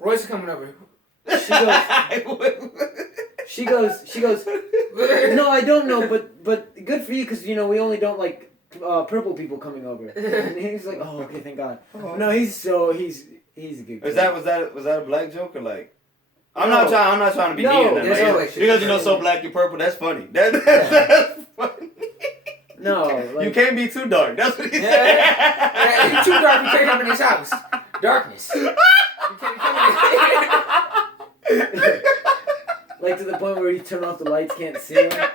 Royce is coming over. She goes. No, I don't know, but good for you because we only don't like purple people coming over. And he's like, oh, okay, thank God. No, he's a good. Was that a black joke or I'm not trying to be mean. Because because so black you're purple. That's funny. That's funny. No, You like can't be too dark. That's what he Yeah. said. Yeah, it's too dark. You can't come in this house. Darkness. You can't come in. like to the point where you turn off the lights, can't see them.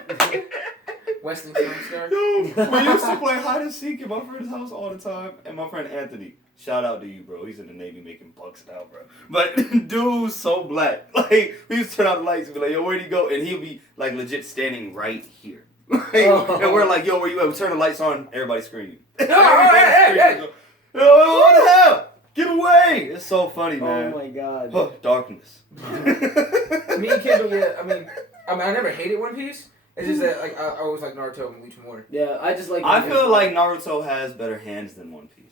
Wesley Star. Yo, we used to play hide and seek at my friend's house all the time, and my friend Anthony. Shout out to you, bro. He's in the Navy making bucks now, bro. But dude's so black. Like, we used to turn out the lights and be like, yo, where'd he go? And he'll be, like, legit standing right here. Like, And we're like, yo, where you at? We turn the lights on, everybody screaming. Yo, what the hell? Get away! It's so funny, man. Oh my god. Oh, darkness. Me and kids, I never hated One Piece. It's just that, like, I always like Naruto and Bleach more. Yeah, I just like. I feel like Naruto has better hands than One Piece.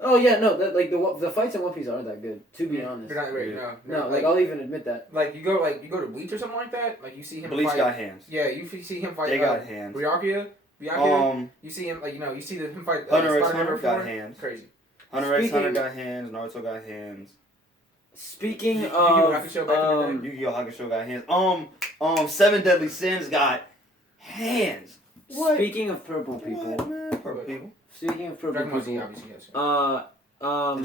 Oh yeah, no, the fights in One Piece aren't that good. To be honest. They're not great, no. No, like I'll even admit that. Like you go to Bleach or something like that. Like you see him. Bleach fight, got hands. Yeah, you see him fight. They got hands. Byakuya. You see him you see him fight. Hunter x Spider-Man Hunter got before. hands. Crazy. Hunter x Hunter got hands. Naruto got hands. Speaking Yu-Gi-Oh! of, Hakusho back in the Yu-Gi-Oh! Hakusho got hands. Seven Deadly Sins got hands. What? Speaking of purple people. What, man? Purple people. Speaking of purple Dragon Ball Z people. obviously has.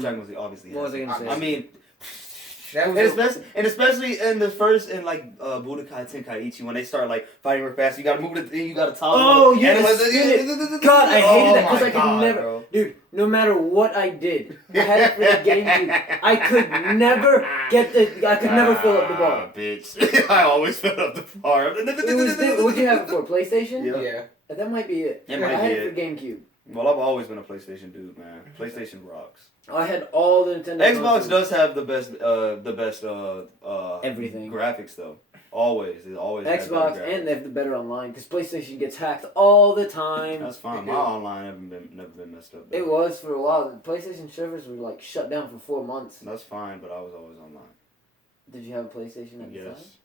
Dragon Ball Z obviously has. What was I gonna say? I mean, That and was especially in the first Budokai Tenkaichi when they start like fighting real fast, you gotta move the thing, you gotta toggle. Oh, and yeah, it was- God, I hated that Oh because my I could God, never, bro. dude. No matter what I did, I had it for the GameCube. I could never I could never fill up the bar. Bitch, I always fill up the bar. It was what'd you have it for? PlayStation? Yeah. yeah. That might be it. It I might had be it it. for GameCube. Well, I've always been a PlayStation dude, man. PlayStation rocks. I had all the Nintendo. Xbox consoles. does have the best Everything. graphics though. It always has better Xbox, graphics. and they have the better online because PlayStation gets hacked all the time. That's fine. They My do. online never been messed up. Though. It was for a while. The PlayStation servers were like shut down for 4 months. That's fine, but I was always online. Did you have a PlayStation at the time? Yes.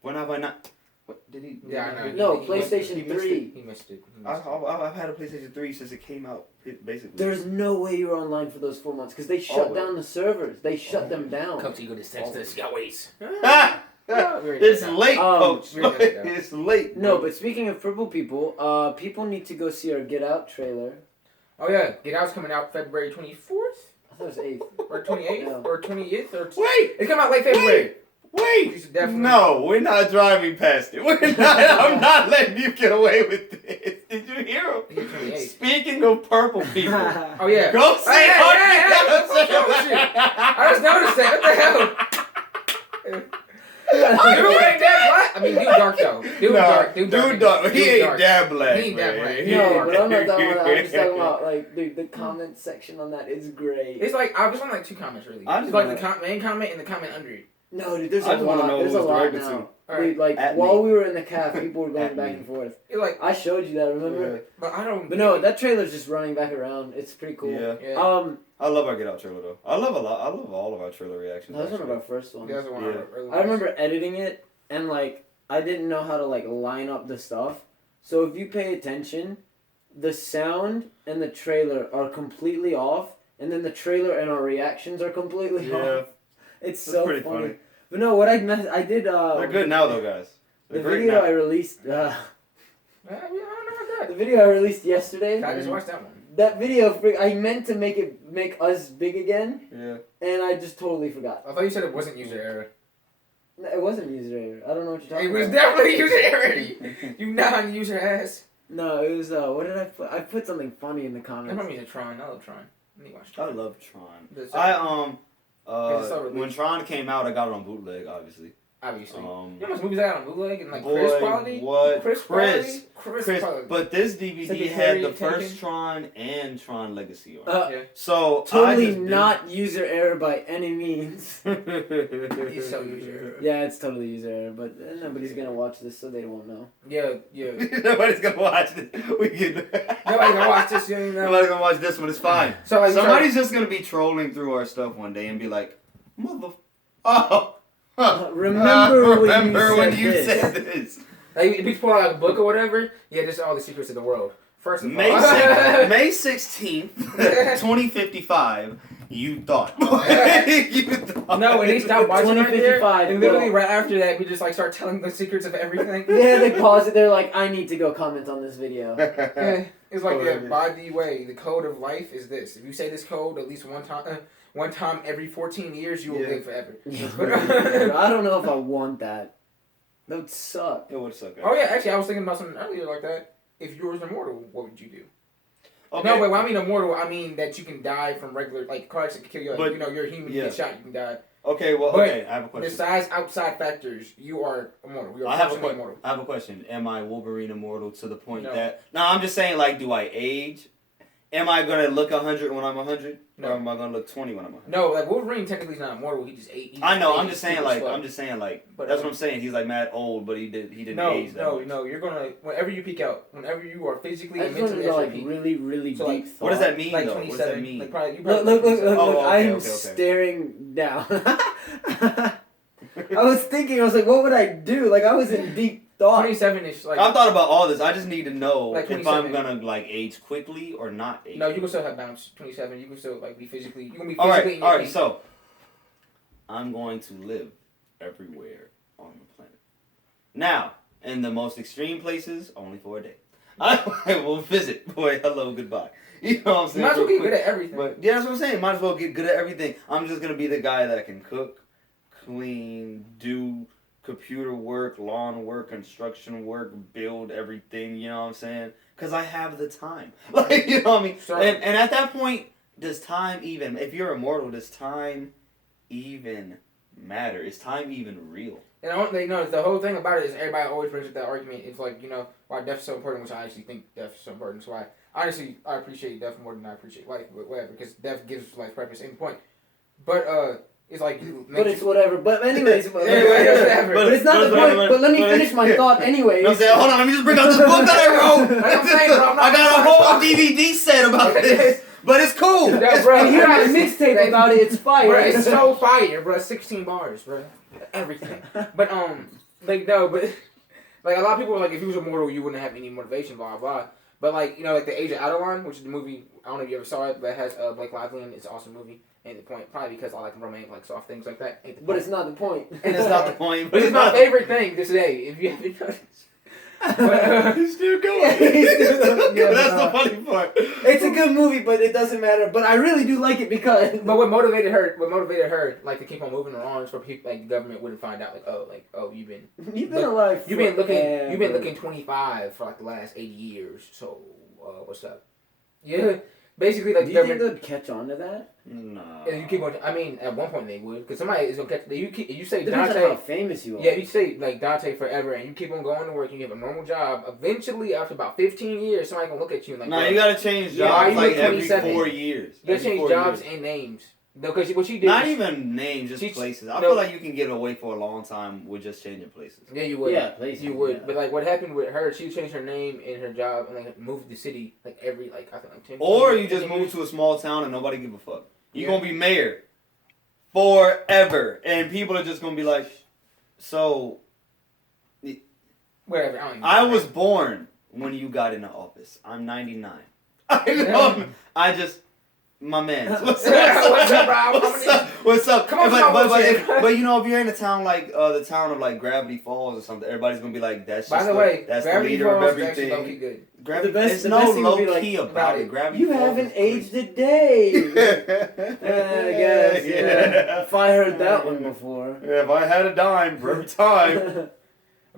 When have I not? What did he? Yeah, I know. No, He missed it. PlayStation He missed 3. He missed it. I've had a PlayStation 3 since it came out, basically. There's no way you were online for those 4 months because they shut Always. down the servers. They shut them down. Coach, you go to Texas. Got waits. Ah! It's late, Coach. we already did that. It's late. No, bro. but speaking of purple people, people need to go see our Get Out trailer. Oh yeah, Get Out's coming out February 24th I thought it was 8th. or 28th Yeah. or 20th or. Wait, It's coming out late February. You wait. should definitely. No, we're not driving past it. We're not. I'm not letting you get away with this. Did you hear him? It's 28th. Speaking of purple people, Oh yeah. go say Hey, what hey, you hey, gotta what's wrong with you? I just noticed that. What the hell? Dude ain't that black. I mean, dude dark though. Dude dark. Dude dark. He ain't that black. He ain't that man. black. He No, ain't but I'm not that talking about that. I'm just talking black. about, like, dude, the comment section on that is great. It's like I was on like 2 comments really. I It's just like wanna- the main comment and the comment under it. No, dude, there's I a just wanna lot. know There's who a it's lot directed now. to. Dude, like, At while me. we were in the caf, people were going At back me. and forth. It's like, I showed you that, remember? but I don't. But no, that trailer's just running back around. It's pretty cool. Yeah. Yeah. I love our Get Out trailer though. I love all of our trailer reactions. That was one of actually. our first ones. The other one. Yeah. I remember editing it, and, like, I didn't know how to, like, line up the stuff. So if you pay attention, the sound and the trailer are completely off, and then the trailer and our reactions are completely Yeah. off. It's That's so pretty funny. funny. But no, what I did. They're good now though, guys. The They're great video now. I released. I don't know about The that. video I released yesterday. I just watched that one. That video, I meant to make us big again, Yeah. and I just totally forgot. I thought you said it wasn't user error. No, it wasn't user error. I don't know what you're talking It was about. definitely user error. You non-user ass. No, it was. What did I put? I put something funny in the That comments. might mean a Tron. I love Tron. Let me watch I Tron. love Tron. It's When released. Tron came out, I got it on bootleg, obviously. Obviously. You know how much Boy, movies I got on bootleg and like crisp quality? what? Crisp Chris. quality? But this DVD Secretary had the attention. first Tron and Tron Legacy on it. Uh, Yeah. So Totally I just not user error by any means. He's so user error. Yeah, it's totally user error, but nobody's gonna watch this, so they won't know. Yeah. Nobody's gonna watch this. We can. Nobody gonna watch this, you know. Nobody's gonna watch this one. It's fine. So like, Somebody's just gonna be trolling through our stuff one day and be like, "Mother, oh, Remember when you you said said this." like if you pull out like a book or whatever, yeah, just all the secrets of the world. First of May all, 16th, 2055. You thought. You thought. No, when they stopped watching right there, 2055, and literally bro. right after that, we just like start telling the secrets of everything. Yeah, they pause it. They're like, I need to go comment on this video. Yeah. It's like Hilarious. by the way, the code of life is this: if you say this code at least one time every 14 years, you will live forever. I don't know if I want that. That would suck. It would suck. Oh yeah, actually, I was thinking about something earlier like that. If you were immortal, what would you do? Okay. No, but when I mean immortal, I mean that you can die from regular, like car accident can kill you. Like, But- you know, you're a human, you yeah. get shot, you can die. Okay, well, But okay, I have a question. Besides outside factors, you are immortal. You are I have a functionally immortal. I have a question. Am I Wolverine immortal to the point No. that... No, I'm just saying, like, do I age? Am I going to look 100 when I'm 100? No. Or am I going to look 20 when I'm 100? No, like Wolverine technically is not immortal. He just ate. I know, I'm just saying, like, But, that's what I'm saying. He's, like, mad old, but he didn't age that much. No, you're gonna, whenever you peak out, whenever you are physically I and just want to mentally go at like your peak. really, really So, like, deep thought. What does that mean, Like though? 27. What does that mean? Like probably, you Look, probably look, look, look, Oh, look. okay, I'm okay. staring down. I was thinking, I was like, what would I do? Like, I was in deep thought. 27-ish. Like, I've thought about all this. I just need to know Like if I'm 27. going to, like, age quickly or not age. no, you can still have bounce. 27. You can still like be physically. You can be All physically. right, all right. So, I'm going to live everywhere on the planet. Now, in the most extreme places, only for a day. I will visit. Boy, hello, goodbye. You know what I'm You saying? might as well Real get good quick. at everything. But yeah, that's what I'm saying. Might as well get good at everything. I'm just gonna be the guy that can cook, clean, do computer work, lawn work, construction work, build everything. You know what I'm saying? Because I have the time. Like, you know what I mean? Sure. And at that point, does time even? If you're immortal, does time even matter? Is time even real? And I don't, you know, the whole thing about it is everybody always brings up that argument. It's like, you know, why death is so important, which I actually think death is so important. So honestly, I appreciate death more than I appreciate life, but whatever, because death gives life purpose and point. But it's like But it's whatever. But anyways, Anyway, it's whatever. but it's not the point. But let me finish my thought anyways. No, I'm saying, hold on, let me just bring out this book that I wrote. Like I'm saying, bro, I'm not- I got a whole DVD set about this, but it's cool. Yeah, It's bro, And cool. here I mixtape about it. It's fire. Bro, it's so fire, bro. 16 bars, bro. Everything. But like no, but like a lot of people are like, if you was immortal, you wouldn't have any motivation, blah blah. But like, you know, like the Age of Adeline, which is the movie, I don't know if you ever saw it, but it has Blake Lively in it. It's an awesome movie. Ain't the point, probably because I like romantic, like soft things like that. Ain't the But point. it's not the point. And it's not the point. But it's my favorite thing to say. If you haven't noticed. But, He's still going. Yeah, he's still going. Yeah, That's but, the funny part. It's a good movie, but it doesn't matter. But I really do like it because. But what motivated her, like to keep on moving along, is for people like the government wouldn't find out, like, oh, you've been alive. you've been forever. looking 25 for like the last 80 years. So what's up? Yeah, basically like Do the you think government. they'd catch on to that? No. And you keep on. I mean, at one point they would, because somebody is gonna catch. You say Depends on how Dante. famous you are. Yeah, you say like Dante forever, and you keep on going to work, and you have a normal job. Eventually, after about 15 years, somebody gonna look at you and like, No, bro, you gotta change Yeah, why jobs you like look every 27? 4 years. you gotta Every change 4 jobs years. and names. No, because what she did. Not was- even names, just She's- places. I no. feel like you can get away for a long time with just changing places. Yeah, you would. Yeah, places, You would. yeah. But like, what happened with her? She changed her name and her job, and like moved the city like every like I think like 10. Or you just 10 move years. to a small town and nobody give a fuck. You're Yeah. gonna be mayor forever, and people are just gonna be like, so Whatever. I don't even I know. was born when you got into office. I'm 99. I know. I just, my man. What's up? What's up, bro? What's up? What's up? Come on, but, come on, but, shit. but you know, if you're in a town like the town of like Gravity Falls or something, everybody's gonna be like, that's By just the way, that's the Gravity leader of Falls is actually everything. low-key good. Gravity, The best- there's the no best thing would low be like, key about about it. it. Gravity You Falls haven't is aged a day. I guess. Yeah. Yeah. If I heard that one before. Yeah, if I had a dime for every time.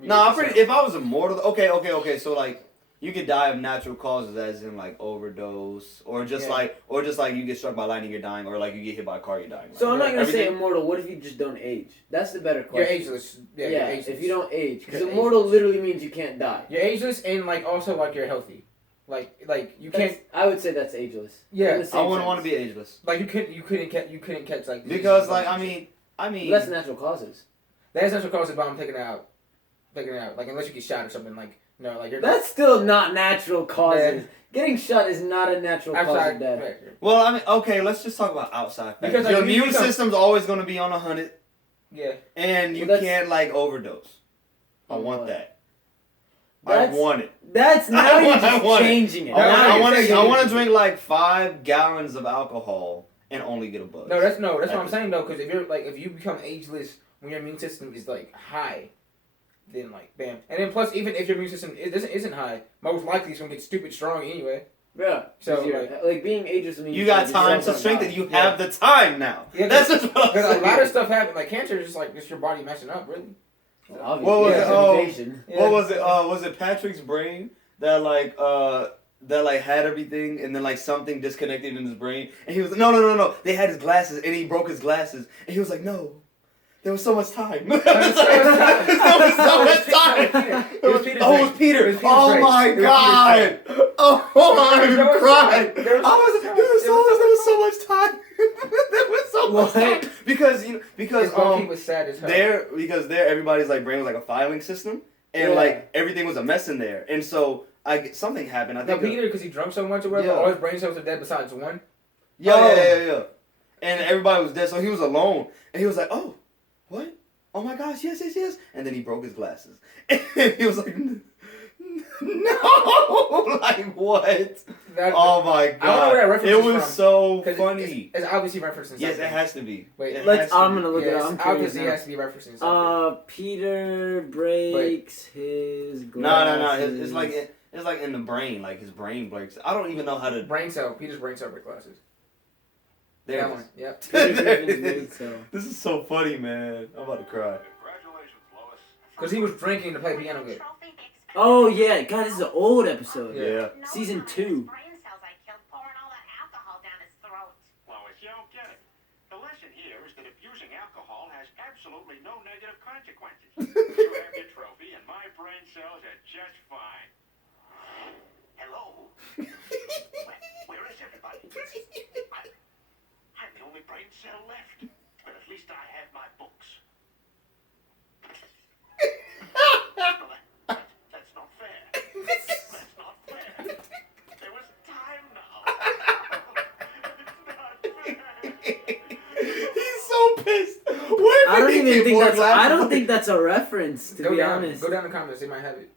No, I'm pretty. If I was immortal, okay. So like, you could die of natural causes, as in like overdose, or just Yeah. like you get struck by lightning, you're dying, or like you get hit by a car, you're dying. So I'm not gonna say Everything- immortal. What if you just don't age? That's the better You're question. ageless. Yeah, You're ageless. if you don't age, because You're immortal ageless. literally means you can't die. You're ageless, and like also like you're healthy. Like you can't. I would say that's ageless. Yeah, In the I same wouldn't want to sense. be ageless Like you couldn't catch like diseases because and like stuff. I mean, Less natural causes. That's natural causes, but I'm taking it out. Like unless you get shot or something, like no, like you're That's still not natural causes. Yeah. Getting shot is not a natural cause outside. of death. well, I mean, okay, let's just talk about outside factors. Because, like, your you immune become- system's always going to be on 100, Yeah. and you Well, that's- can't like overdose. I On want what? that. That's- I want it. That's now I you're want- I just want it. changing it. No, Now I you're want changing I it. want to drink like 5 gallons of alcohol and only get a buzz. No, that's what I'm That's- saying though, because if you become ageless when your immune system is like high, then like bam. And then plus, even if your immune system isn't high, most likely it's gonna get stupid strong anyway. Yeah. So like being ageless means You got time to strengthen. You have the time now. Yeah, That's just what I'm because a saying. lot of stuff happen. Like cancer is just like just your body messing up, really. Well, What was obviously, it? yeah. What was it? Was it Patrick's brain that had everything, and then like something disconnected in his brain, and he was no. They had his glasses, and he broke his glasses, and he was like, no. There was so much time. There was so much time. It was Peter's Oh, it was Peter. Oh my God. Oh, I'm crying. There was so much time. There was so much time. Because he was sad as hell. There everybody's like brain was like a filing system, and like everything was a mess in there, and so something happened. I think Peter, because he drunk so much or whatever, all his brain cells are dead besides one. Yeah. And everybody was dead, so he was alone, and he was like, oh. What? Oh my gosh, yes. And then he broke his glasses. And he was like, no! Like, what? Oh my God. I don't know where that reference it is was from, so funny. It's obviously referencing something. Yes, it has to be. Wait, I'm going to look it up. I'm curious obviously now. has to be referencing something. Peter breaks his No. glasses. It's like in the brain. Like, his brain breaks. I don't even know how to... Peter's brain cell break glasses. There that it one. Yep. This is so funny, man. I'm about to cry. Congratulations, Lois. Because he was drinking to play piano good. Oh, yeah. God, this is an old episode. Yeah. Season 2. Lois, you don't get it. The lesson here is that abusing alcohol has absolutely no negative consequences. You have your trophy, and my brain cells are just fine. Hello? Where is everybody? I'm the only brain cell left, but at least I have my books. No, that's not fair. That's not fair. There was time now. He's so pissed. Where I don't did he even get think more that's. glasses? I don't think that's a reference. To be honest. Go down the comments. They might have it.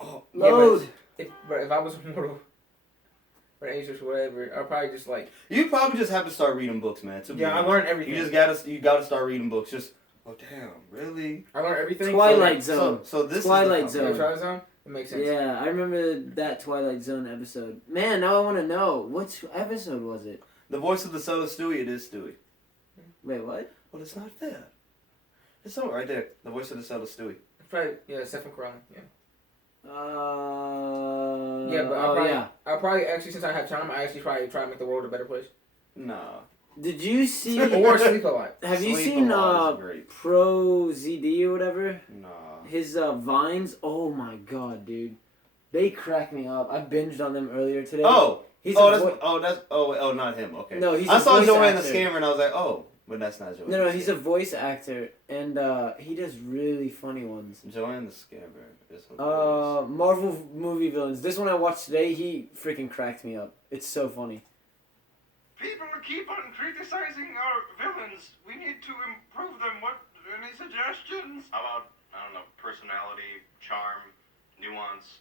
Oh, Load. If I was immortal or ageless or whatever, I'd probably just like. You probably just have to start reading books, man. To be I honest. learned everything. You gotta start reading books. Just damn, really? I learned everything. Twilight Zone. So this Twilight is the Zone. Twilight Zone. It makes sense. Yeah, I remember that Twilight Zone episode. Man, now I want to know which episode was it? The voice of the soul of Stewie. It is Stewie. Wait, what? Well, it's not there. It's all right there. The voice of the soul of Stewie. Probably Stephen Crowley. Yeah. Yeah, but I'll probably actually, since I have time, I actually probably try to make the world a better place. Nah. Did you see? Or sleep a lot. Have you Sleep seen a Lot is great. Pro ZD or whatever? Nah. His vines. Oh my god, dude, they crack me up. I binged on them earlier today. Oh. He's not him. Okay. No, he's. I a saw voice Joanne the actor. Scammer and I was like, oh, but that's not Joanne. No, the he's a Scammer. voice actor, and he does really funny ones. Joanne the Scammer is hilarious. Marvel movie villains. This one I watched today, he freaking cracked me up. It's so funny. People keep on criticizing our villains. We need to improve them. Any suggestions? How about, I don't know, personality, charm, nuance,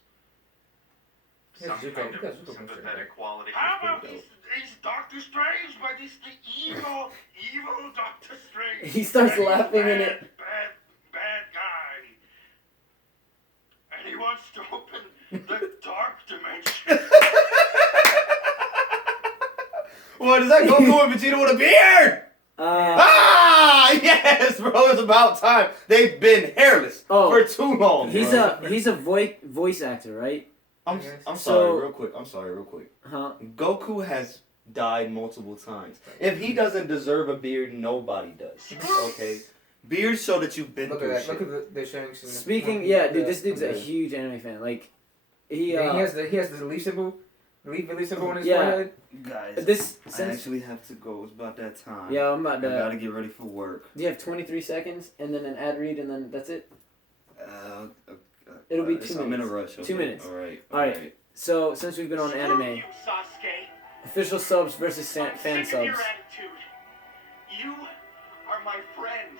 some kind of sympathetic quality? How about he's Doctor Strange, but he's the evil Doctor Strange. He starts And he's laughing in it. Bad guy. And he wants to open the dark dimension. What is that? Goku and Vegeta with a beard! Yes, bro, it's about time. They've been hairless for too long. He's bro. a voice actor, right? I'm So- sorry, real quick. Huh? Goku has died multiple times. If he doesn't deserve a beard, nobody does. Okay? Beards show that you've been Look through at that. shit. Look at the Shanks. Speaking, dude, this dude's a huge anime fan. Like, he has the leaf symbol. The leaf symbol on his Yeah. forehead. Guys, I actually have to go. It's about that time. Yeah, I'm about to. I gotta get ready for work. Do you have 23 seconds and then an ad read and then that's it? It'll be 2 minutes. I'm in a rush. Okay. 2 minutes. All right. So, since we've been on Screw anime, you, Sasuke. official subs versus I'm fan sick of your subs. attitude. You are my friend.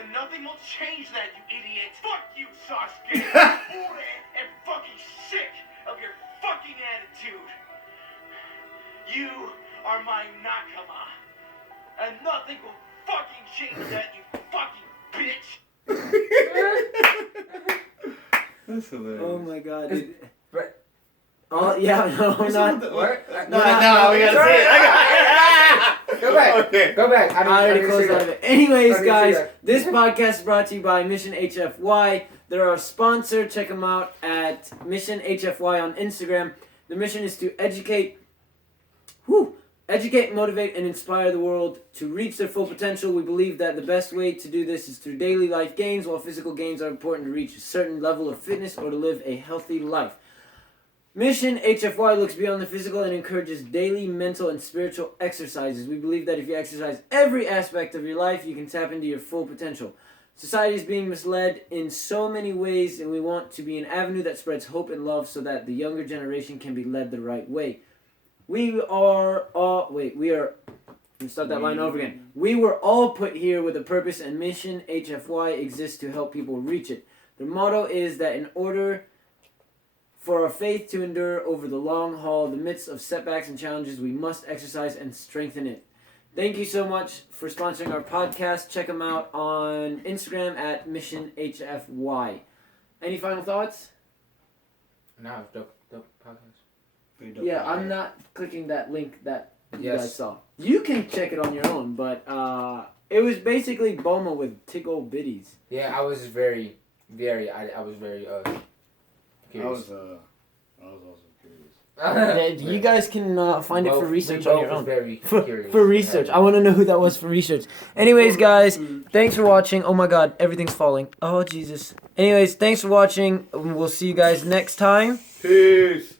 And nothing will change that, you idiot. Fuck you, Sasuke. I'm fucking sick of your fucking attitude. You are my nakama. And nothing will fucking change that, you fucking bitch. That's hilarious. Oh my god, dude. Right. Oh yeah, no, I'm not. What? No, we gotta see it. Go back. Okay. Go back. I already didn't closed see out of that. it. Anyways, I didn't see guys, that. this podcast is brought to you by Mission HFY. They're our sponsor. Check them out at Mission HFY on Instagram. The mission is to educate, motivate, and inspire the world to reach their full potential. We believe that the best way to do this is through daily life gains. While physical gains are important to reach a certain level of fitness or to live a healthy life. Mission HFY looks beyond the physical and encourages daily mental and spiritual exercises. We believe that if you exercise every aspect of your life, you can tap into your full potential. Society is being misled in so many ways, and we want to be an avenue that spreads hope and love so that the younger generation can be led the right way. We were all put here with a purpose, and Mission HFY exists to help people reach it. The motto is that in order for our faith to endure over the long haul, in the midst of setbacks and challenges, we must exercise and strengthen it. Thank you so much for sponsoring our podcast. Check them out on Instagram at Mission HFY. Any final thoughts? No, dope podcast. Yeah, I'm not clicking that link that you Yes. guys saw. You can check it on your own, but it was basically Boma with tickle bitties. Yeah, I was very curious. I was also curious. You guys can find it for research on your own. Very For curious. research. I want to know who that was for research. Anyways, guys, thanks for watching. Oh my god, everything's falling. Oh, Jesus. Anyways, thanks for watching. We'll see you guys next time. Peace.